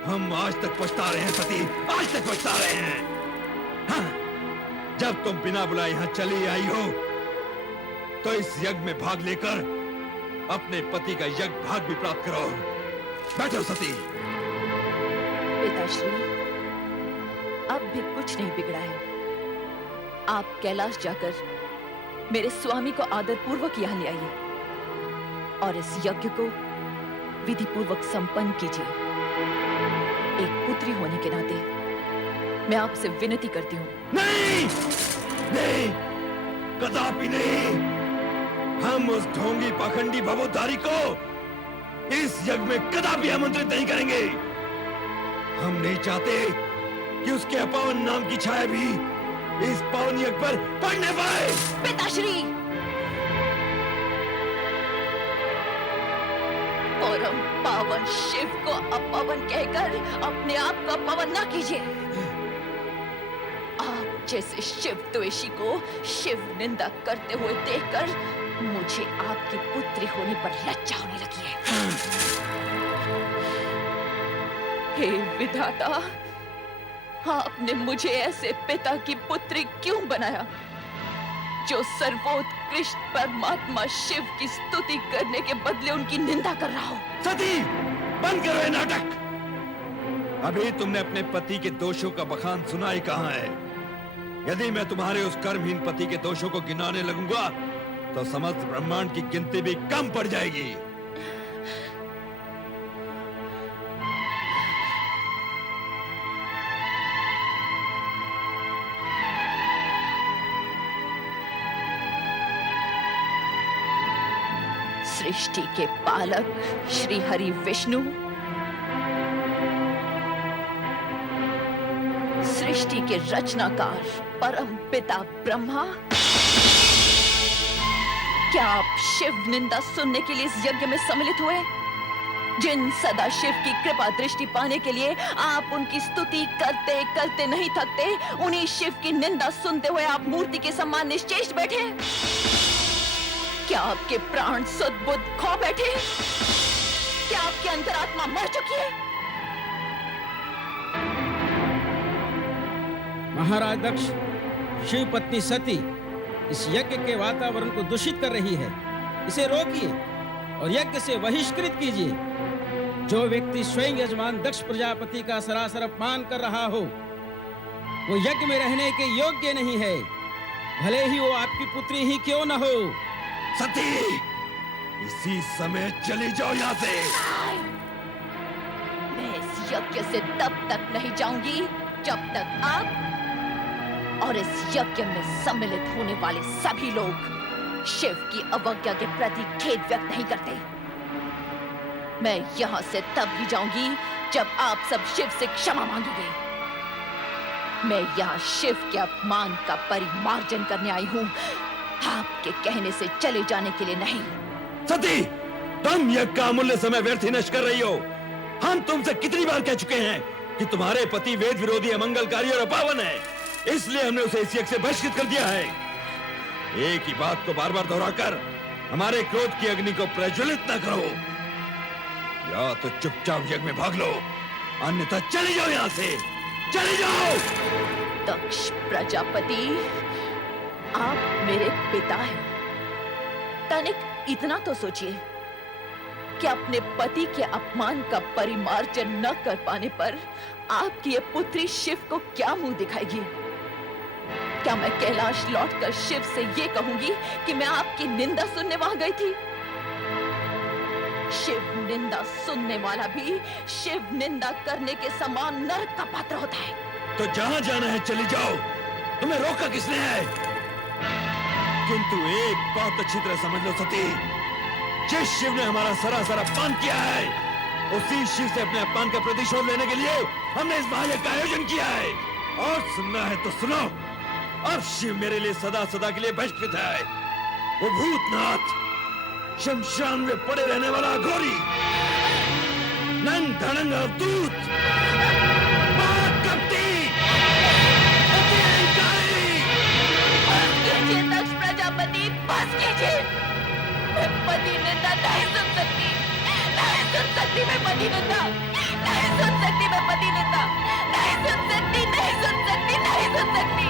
हम आज तक पछता रहे हैं सती, आज तक पछता रहे हैं। हाँ, जब तुम बिना बुलाए यहाँ चली आई हो तो इस यज्ञ में भाग लेकर अपने पति का यज्ञ भाग भी प्राप्त करो। बैठो सती। पिताश्री, अब भी कुछ नहीं बिगड़ा है। आप कैलाश जाकर मेरे स्वामी को आदर पूर्वक यहाँ ले आइए और इस यज्ञ को विधि पूर्वक संपन्न कीजिए। एक पुत्री होने के नाते मैं आपसे विनती करती हूँ। नहीं, नहीं, कदापि नहीं। हम उस ढोंगी पाखंडी भवोद्धारी को इस यज्ञ में कदापि आमंत्रित नहीं करेंगे। हम नहीं चाहते कि उसके अपावन नाम की छाया भी इस पावन यज्ञ पर पड़ने पाए। पिताश्री, परम पावन शिव को अपवन कहकर अपने आप को अपवन न कीजिए। आप जैसे शिव द्वेषी को शिव निंदा करते हुए देखकर मुझे आपकी पुत्री होने पर लज्जा होने लगी है। हे विधाता, आपने मुझे ऐसे पिता की पुत्री क्यों बनाया जो सर्वोत्कृष्ट परमात्मा शिव की स्तुति करने के बदले उनकी निंदा कर रहा हो? सती, बंद करो ये नाटक। अभी तुमने अपने पति के दोषों का बखान सुना ही कहां है? यदि मैं तुम्हारे उस कर्महीन पति के दोषों को गिनाने लगूंगा तो समस्त ब्रह्मांड की गिनती भी कम पड़ जाएगी। सृष्टि के पालक श्री हरि विष्णु, सृष्टि के रचनाकार परम पिता ब्रह्मा, क्या आप शिव निंदा सुनने के लिए इस यज्ञ में सम्मिलित हुए? जिन सदाशिव की कृपा दृष्टि पाने के लिए आप उनकी स्तुति करते करते नहीं थकते, उन्हीं शिव की निंदा सुनते हुए आप मूर्ति के समान निश्चेष्ट बैठे? क्या आपके प्राण सुध बुद्ध खो बैठे? क्या आपकी अंतरात्मा मर चुकी है? महाराज दक्ष, शिव पत्नी सती इस यज्ञ के वातावरण को दूषित कर रही है। इसे रोकिए और यज्ञ से बहिष्कृत कीजिए। जो व्यक्ति स्वयं यजमान दक्ष प्रजापति का सरासर अपमान कर रहा हो, वो यज्ञ में रहने के योग्य नहीं है, भले ही वो आपकी पुत्री ही क्यों न हो। सती, इसी समय चली जाओ यहाँ से। मैं इस यज्ञ से तब तक नहीं जाऊंगी जब तक आप और इस यज्ञ में सम्मिलित होने वाले सभी लोग शिव की अवज्ञा के प्रति खेद व्यक्त नहीं करते। मैं यहाँ से तब ही जाऊंगी जब आप सब शिव से क्षमा मांगेंगे। मैं यहाँ शिव के अपमान का परिमार्जन करने आई हूँ, आपके कहने से चले जाने के लिए नहीं। सती, तुम यज्ञ का अमूल्य समय व्यर्थ ही नष्ट कर रही हो। हम तुमसे कितनी बार कह चुके हैं कि तुम्हारे पति वेद विरोधी, अमंगलकारी और अपावन है, इसलिए हमने उसे इस यज्ञ से बहिष्कृत कर दिया है। एक ही बात को बार बार दोहराकर हमारे क्रोध की अग्नि को प्रज्वलित न करो। या तो चुपचाप यज्ञ में भाग लो, अन्यथा चले जाओ यहाँ से, चले जाओ। दक्ष प्रजापति, आप मेरे पिता हैं। तनिक इतना तो सोचिए कि अपने पति के अपमान का परिमार्जन न कर पाने पर आपकी ये पुत्री शिव को क्या मुंह दिखाएगी? क्या मैं कैलाश लौटकर शिव से ये कहूंगी कि मैं आपकी निंदा सुनने वहां गई थी? शिव निंदा सुनने वाला भी शिव निंदा करने के समान नरक का पात्र होता है। तो जहां जाना है चली जाओ, तुम्हें रोका किसने है? किंतु एक बात अच्छी तरह समझ लो सती, जिस शिव ने हमारा सरासर अपमान किया है, उसी शिव से अपने अपमान का प्रतिशोध लेने के लिए हमने इस महायज्ञ का आयोजन किया है। और सुनना है तो सुनो, अब शिव मेरे लिए सदा सदा के लिए बहिष्कृत है। वो भूतनाथ, शमशान में पड़े रहने वाला अघोरी, नंग धड़ंग अवधूत, दक्ष प्रजापति, बस कीजिए। मैं पति निंदा नहीं सुन सकती, नहीं सुन सकती मैं पति निंदा, नहीं सुन सकती मैं पति निंदा, नहीं सुन सकती, नहीं सुन सकती, नहीं सुन सकती।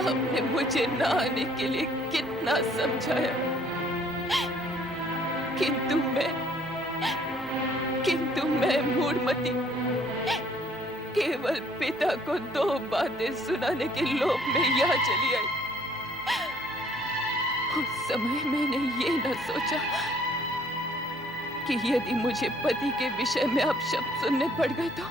आपने मुझे न आने के लिए कितना समझाया, किंतु मैं मूढ़मती केवल पिता को 2 बातें सुनाने के लोभ में यहाँ चली आई। उस समय मैंने ये न सोचा कि यदि मुझे पति के विषय में अपशब्द सुनने पड़ गए तो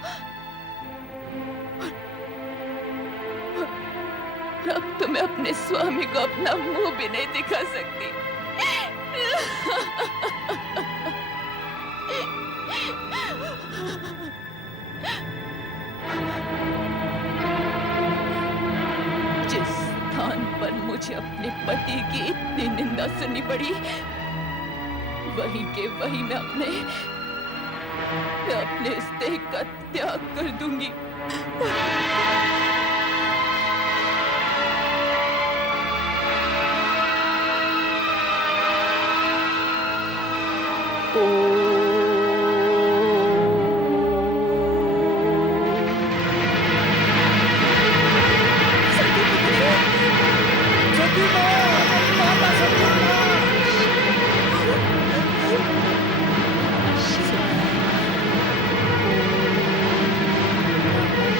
अब तो मैं अपने स्वामी को अपना मुंह भी नहीं दिखा सकती। जिस स्थान पर मुझे अपने पति की इतनी निंदा सुननी पड़ी, वहीं के वहीं मैं अपने इस देह का त्याग कर दूंगी।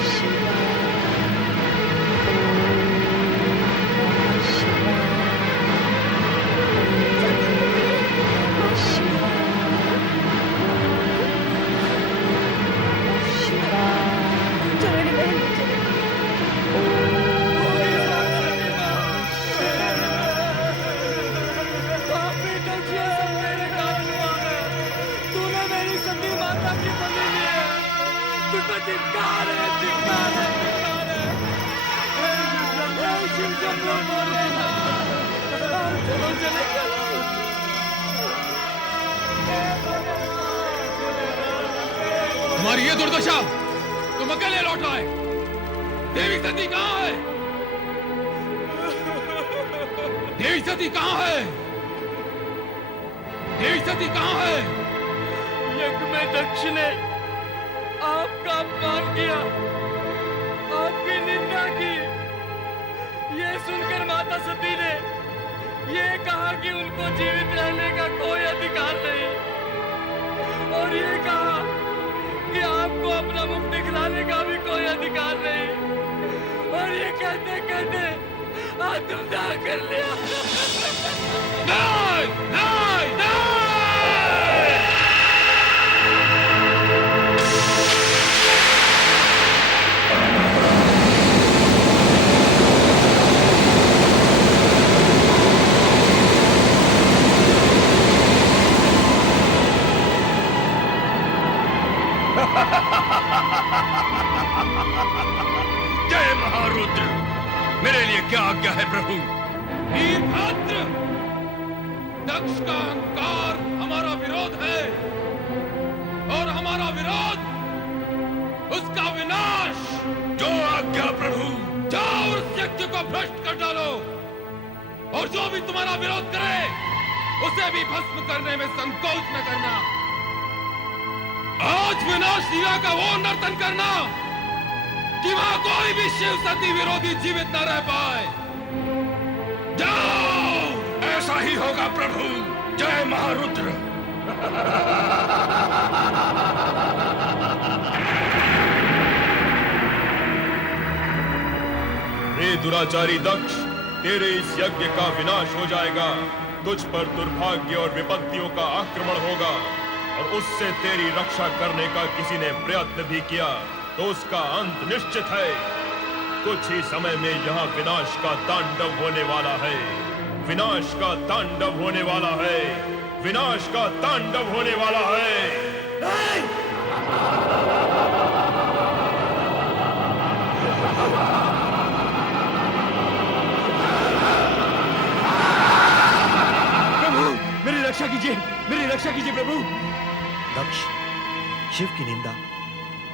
शिवाय चलो चले तुम्हारी ये दुर्दशा तुम अकेले लौट आए। देवी सती कहाँ है? देवी सती कहाँ है? देवी सती कहाँ है? यज्ञ में दक्ष ने आपका अपमान किया, आपकी निंदा की। ये सुनकर माता सती ने ये कहा कि उनको जीवित रहने का कोई अधिकार नहीं, और ये कहा कि आपको अपना मुख दिखलाने का भी कोई अधिकार नहीं, और ये कहते कहते आत्मदाह कर लिया। नहीं, नहीं, नहीं! जय महारुद्र, मेरे लिए क्या आज्ञा है प्रभु? वीरभद्र, दक्ष का अहंकार हमारा विरोध है, और हमारा विरोध उसका विनाश। जो आज्ञा प्रभु। जाओ उस यज्ञ को भ्रष्ट कर डालो, और जो भी तुम्हारा विरोध करे उसे भी भस्म करने में संकोच न करना। आज विनाश लीला का वो नर्तन करना कि वहां कोई भी शिव सती विरोधी जीवित न रह पाए। जाओ, ऐसा ही होगा प्रभु। जय महारुद्र। हे दुराचारी दक्ष, तेरे इस यज्ञ का विनाश हो जाएगा। तुझ पर दुर्भाग्य और विपत्तियों का आक्रमण होगा, और उससे तेरी रक्षा करने का किसी ने प्रयत्न भी किया तो उसका अंत निश्चित है। कुछ ही समय में यहाँ विनाश का तांडव होने वाला है। विनाश का तांडव होने वाला है। विनाश का तांडव होने वाला है। प्रभु, मेरी रक्षा कीजिए, मेरी रक्षा कीजिए प्रभु। दक्ष, शिव की निंदा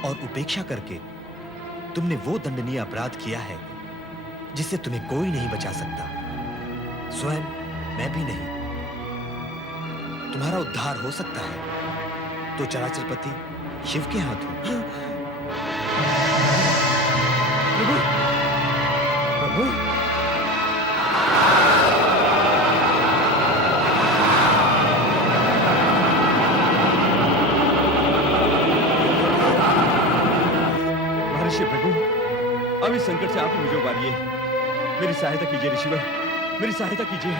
और उपेक्षा करके तुमने वो दंडनीय अपराध किया है जिससे तुम्हें कोई नहीं बचा सकता, स्वयं मैं भी नहीं। तुम्हारा उद्धार हो सकता है तो चराचरपति शिव के हाथ हो। प्रभु, प्रभु, प्रभु, अब इस संकट से आप ही मुझे उबारिए। मेरी सहायता कीजिए ऋषिवर, मेरी सहायता कीजिए।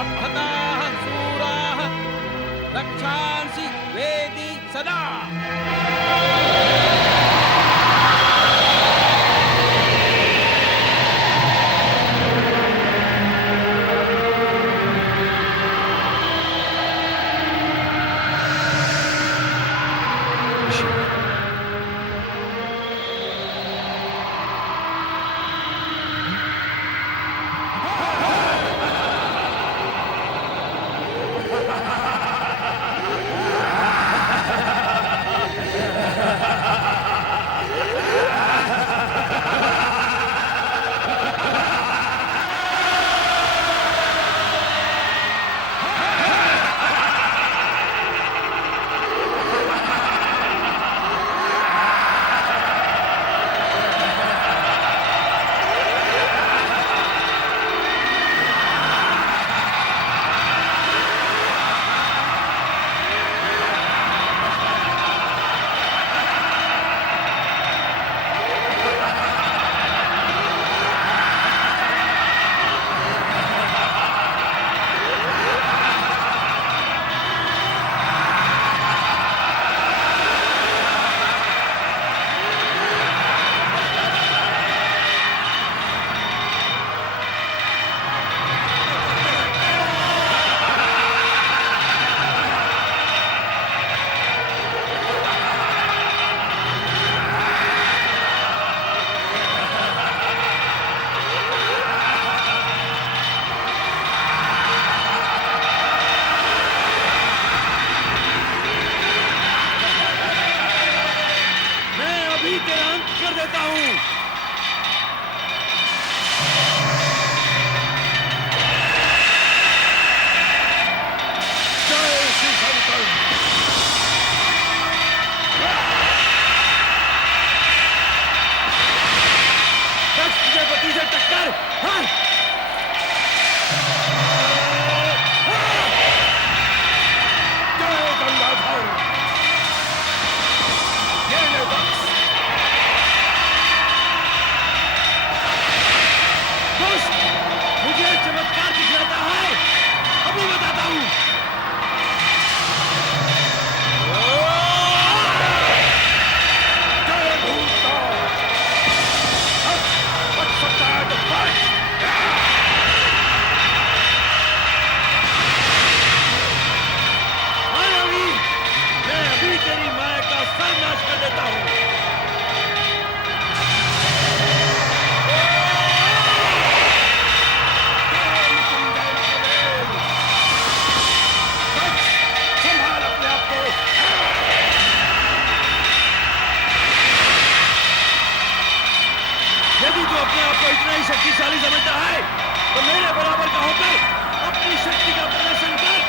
अपहताः शूराः रक्षांसि वेदी सदा। कर। हाँ? जय गंगाधर। ये ले दक्ष। दुष्ट, मुझे चमत्कार दिखलाता है, अभी बताता हूँ। जय भूतनाथ। बच सकता है तो बच। हाँ रवि, मैं अभी तेरी माया का सर्वनाश कर देता हूँ। संभाल अपने आप को। यदि तू अपने आप को इतना ही शक्तिशाली समझता है तो मेरे बराबर का होकर अपनी शक्ति का प्रदर्शन कर।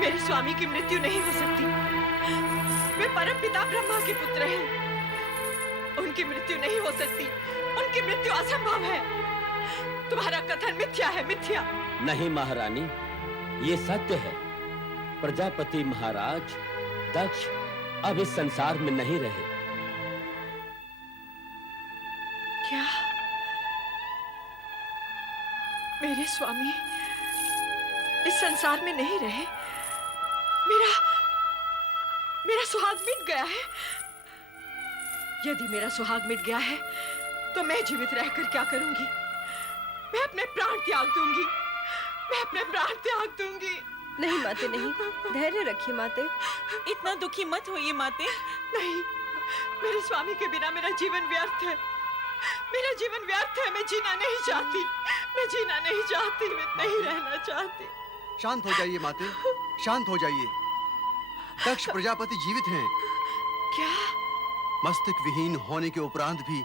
मेरे स्वामी की मृत्यु नहीं हो सकती। वे परमपिता ब्रह्मा के पुत्र हैं। उनकी मृत्यु नहीं हो सकती। उनकी मृत्यु असंभव है। तुम्हारा कथन मिथ्या है, मिथ्या। नहीं महारानी, ये सत्य है। प्रजापति महाराज दक्ष अब इस संसार में नहीं रहे। क्या मेरे स्वामी इस संसार में नहीं रहे? मेरा सुहाग मिट गया है। यदि मेरा सुहाग मिट गया है तो मैं जीवित रहकर क्या करूंगी? मैं अपने प्राण त्याग दूंगी। मैं अपने प्राण त्याग दूंगी। नहीं माते, नहीं। धैर्य रखिए माते। इतना दुखी मत होइए माते। नहीं, मेरे स्वामी के बिना मेरा जीवन व्यर्थ है। मेरा जीवन व्यर्थ है। मैं जीना नहीं चाहती। मैं जीना नहीं चाहती। मैं नहीं रहना चाहती। शांत हो जाइए माते, शांत हो जाइए। दक्ष प्रजापति जीवित हैं। क्या? मस्तक विहीन होने के उपरांत भी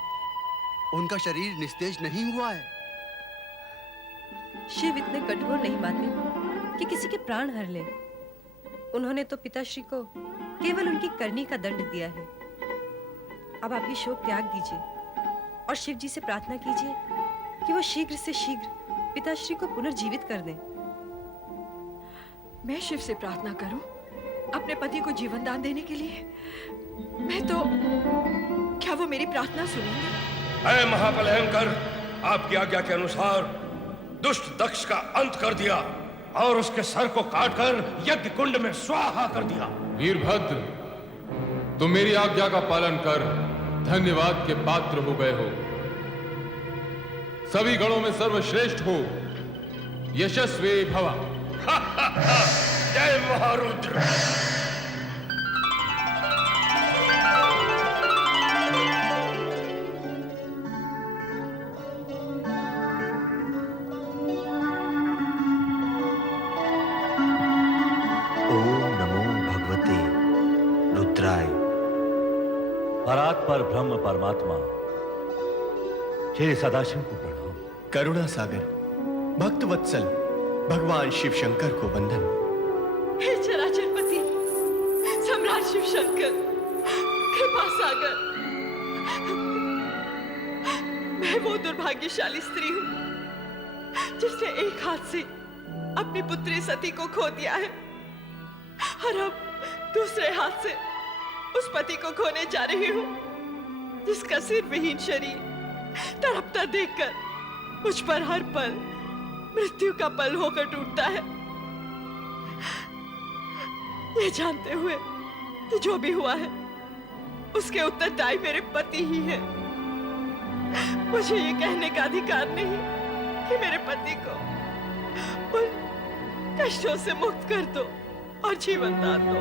उनका शरीर निस्तेज नहीं हुआ है। शिव इतने कठोर नहीं माते कि किसी के प्राण हर ले। उन्होंने तो पिताश्री को केवल उनकी करनी का दंड दिया है। अब आप ये शोक त्याग दीजिए और शिव जी से प्रार्थना कीजिए कि वो शीघ्र से शीघ्र पिताश्री को पुनर्जीवित कर दें। मैं शिव से प्रार्थना करूं अपने पति को जीवन दान देने के लिए? मैं तो, क्या वो मेरी प्रार्थना सुनेंगे? ऐ महाबलयंकर, आपकी आज्ञा के अनुसार दुष्ट दक्ष का अंत कर दिया और उसके सर को काटकर यज्ञ कुंड में स्वाहा कर दिया। वीरभद्र, तुम मेरी आज्ञा का पालन कर धन्यवाद के पात्र हो गए हो। सभी गणों में सर्वश्रेष्ठ हो। यशस्वी भवा। जय महारुद्र। ओम नमो भगवते रुद्राय। परात्पर ब्रह्म परमात्मा श्री सदाशिव को प्रणाम। करुणा सागर भक्त वत्सल भगवान शिव शंकर को वंदन। हे चराचरपति, शिव शंकर, कृपा सागर, मैं वो दुर्भाग्यशाली स्त्री हूँ जिसने एक हाथ से अपनी पुत्री सती को खो दिया है और अब दूसरे हाथ से उस पति को खोने जा रही हूँ जिसका सिर विहीन शरीर तड़पता देखकर मुझ पर हर पल मृत्यु का पल होकर टूटता है। ये जानते हुए कि जो भी हुआ है उसके उत्तरदायी मेरे पति ही है, मुझे ये कहने का अधिकार नहीं कि मेरे पति को उन कष्टों से मुक्त कर दो और जीवन दान दो,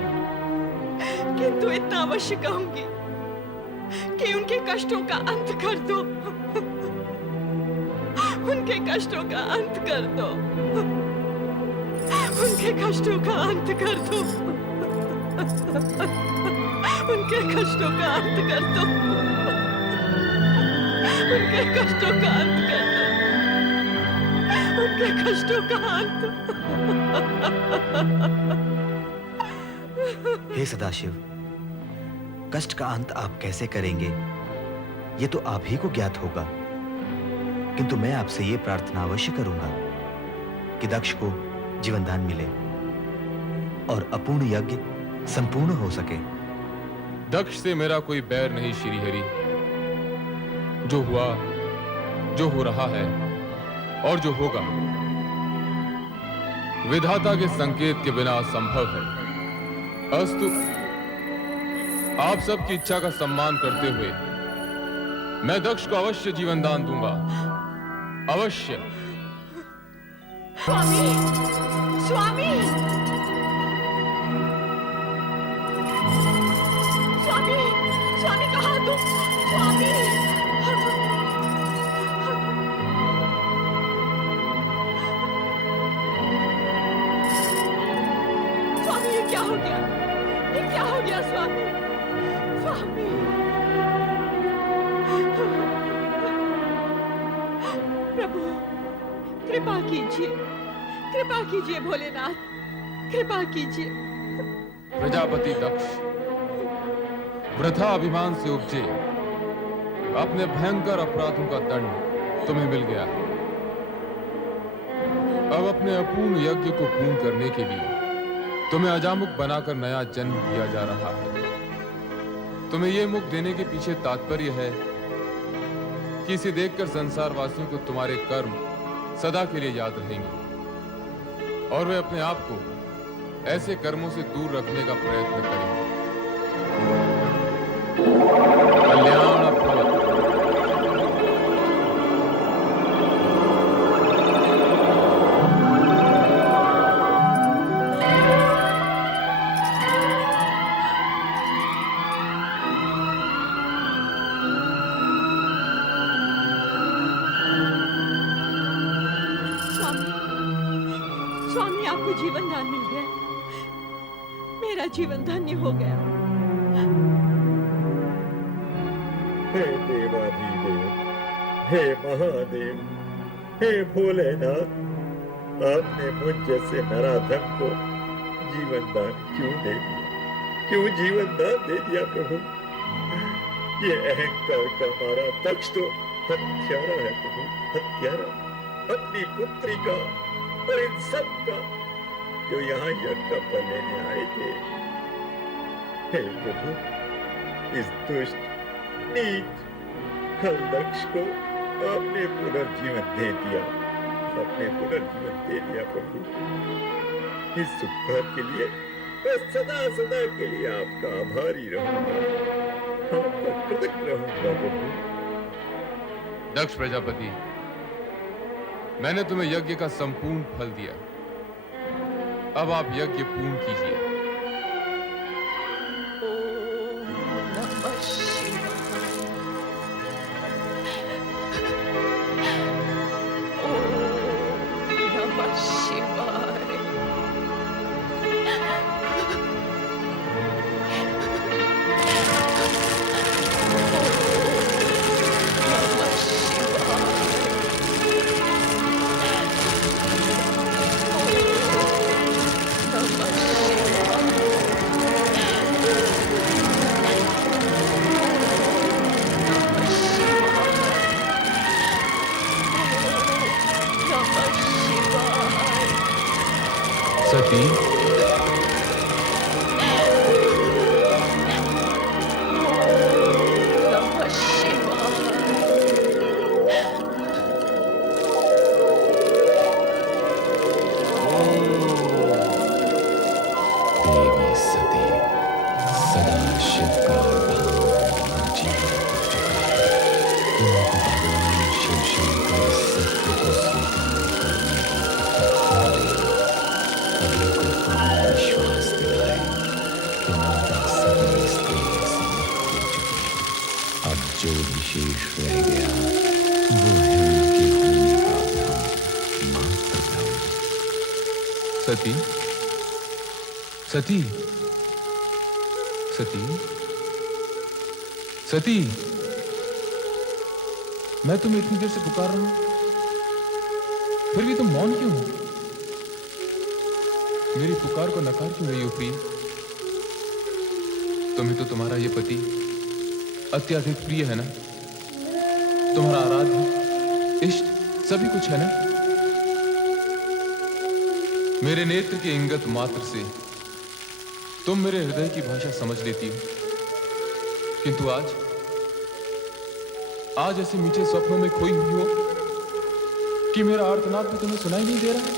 किंतु इतना अवश्य कहूंगी कि उनके कष्टों का अंत कर दो, उनके कष्टों का अंत कर दो, उनके कष्टों का अंत कर दो, उनके कष्टों का अंत कर दो, उनके कष्टों का अंत कर दो, उनके कष्टों का अंत। हे सदाशिव, कष्ट का अंत आप कैसे करेंगे ये तो आप ही को ज्ञात होगा, किंतु मैं आपसे ये प्रार्थना अवश्य करूंगा कि दक्ष को जीवनदान मिले और अपूर्ण यज्ञ संपूर्ण हो सके। दक्ष से मेरा कोई बैर नहीं श्रीहरि। जो हुआ, जो हो रहा है और जो होगा विधाता के संकेत के बिना असंभव है। अस्तु, आप सबकी इच्छा का सम्मान करते हुए मैं दक्ष को अवश्य जीवन दान दूंगा, अवश्य। स्वामी, स्वामी, स्वामी, स्वामी कहाँ तुम? स्वामी, स्वामी, ये क्या हो गया? ये क्या हो गया स्वामी? स्वामी, प्रभु कृपा कीजिए, कृपा कीजिए भोलेनाथ, कृपा कीजिए। प्रजापति दक्ष, वृथा अभिमान से उपजे अपने भयंकर अपराधों का दंड तुम्हें मिल गया है। अब अपने अपूर्ण यज्ञ को पूर्ण करने के लिए तुम्हें अजामुख बनाकर नया जन्म दिया जा रहा है। तुम्हें यह मुख देने के पीछे तात्पर्य है कि इसे देखकर संसार वासियों को तुम्हारे कर्म सदा के लिए याद रहेंगे और वे अपने आप को ऐसे कर्मों से दूर रखने का प्रयत्न करेंगे। कल्याण भवतु। स्वामी, आपको जीवन दान मिल गया, मेरा जीवन धन्य हो गया। हे देवाधिदेव, हे महादेव, हे भोलेनाथ, आपने मुझ जैसे नराधम को जीवन दान क्यों दे दिया? क्यों जीवन दान दे दिया प्रभु? ये अहंकार का मारा दक्ष तो हत्यारा है प्रभु, हत्यारा। अपनी पुत्री का और इन सब का जो यहाँ यज्ञ का फल लेने आए थे। हे प्रभु, इस दुष्ट नीच खल दक्ष को आपने पुनर्जीवन दे दिया, आपने पुनर्जीवन दे दिया प्रभु। इस उपकार के लिए मैं सदा सदा के लिए आपका आभारी रहूंगा, आपका कृतज्ञ रहूंगा प्रभु। दक्ष प्रजापति, मैंने तुम्हें यज्ञ का संपूर्ण फल दिया, अब आप यज्ञ पूर्ण कीजिए। नमः शिवाय। नमः शिवाय। सती सदा शिव का धाम जीवित कर चुका है। तुमको भगवान शिव शंकर सत्य को स्वीकार करने की तत्काल अभी को कौन विश्वास दिलाए कि माता सती स्त्री से मुक्त हो चुकी है। अब जो विशेष रह गया वो है उनके होने का भ्रम, मात्र भ्रम। सती सती सती सती, मैं तुम्हें इतनी देर से पुकार रहा हूं, फिर भी तुम मौन क्यों हो? मेरी पुकार को नकार क्यों रही हो प्रिय? तुम्हें तो तुम्हारा ये पति अत्यधिक प्रिय है ना? तुम्हारा आराध्य इष्ट सभी कुछ है ना? मेरे नेत्र के इंगत मात्र से तुम मेरे हृदय की भाषा समझ लेती हो, किंतु आज ऐसे मीठे स्वप्नों में खोई हुई हो कि मेरा आर्तनाद भी तुम्हें सुनाई नहीं दे रहा है।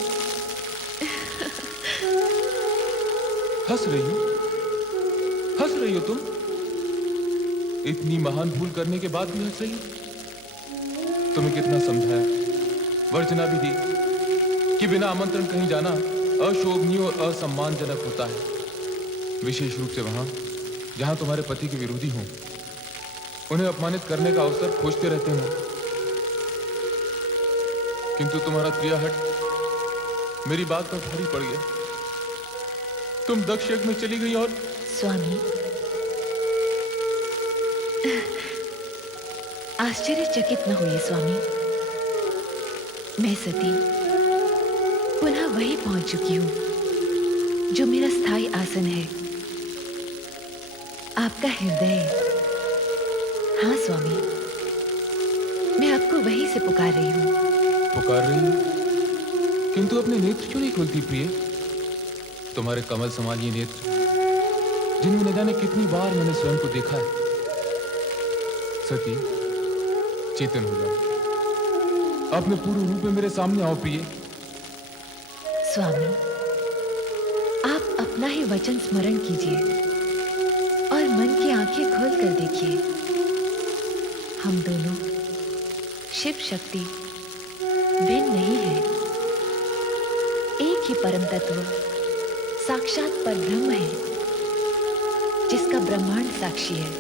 हंस रही हो तुम? इतनी महान भूल करने के बाद भी हंस रही हो? तुम्हें कितना समझाया, वर्जना भी दी कि बिना आमंत्रण कहीं जाना अशोभनीय और असम्मानजनक होता है, विशेष रूप से वहां जहां तुम्हारे पति के विरोधी हों, उन्हें अपमानित करने का अवसर खोजते रहते हो। किंतु तुम्हारा त्रियाहट मेरी बात पर भारी पड़ गया। तुम दक्ष यज्ञ में चली गई और स्वामी, आश्चर्यचकित न होइए स्वामी। मैं सती पुनः वहीं पहुंच चुकी हूं जो मेरा स्थायी आसन है, आपका हृदय। हाँ स्वामी, मैं आपको वहीं से पुकार रही हूँ। पुकार रही हो, किंतु अपने नेत्र क्यों नहीं खोलती प्रिय? तुम्हारे कमल समान ये नेत्र, जिनमें न जाने कितनी बार मैंने स्वयं को देखा है। सती, चेतन हो जाओ, अपने पूर्ण रूप में मेरे सामने आओ प्रिय। स्वामी, आप अपना ही वचन स्मरण कीजिए और मन की आंखें खोल कर देखिए। हम दोनों शिव शक्ति भिन्न नहीं है, एक ही परम तत्व साक्षात परब्रह्म है, जिसका ब्रह्मांड साक्षी है।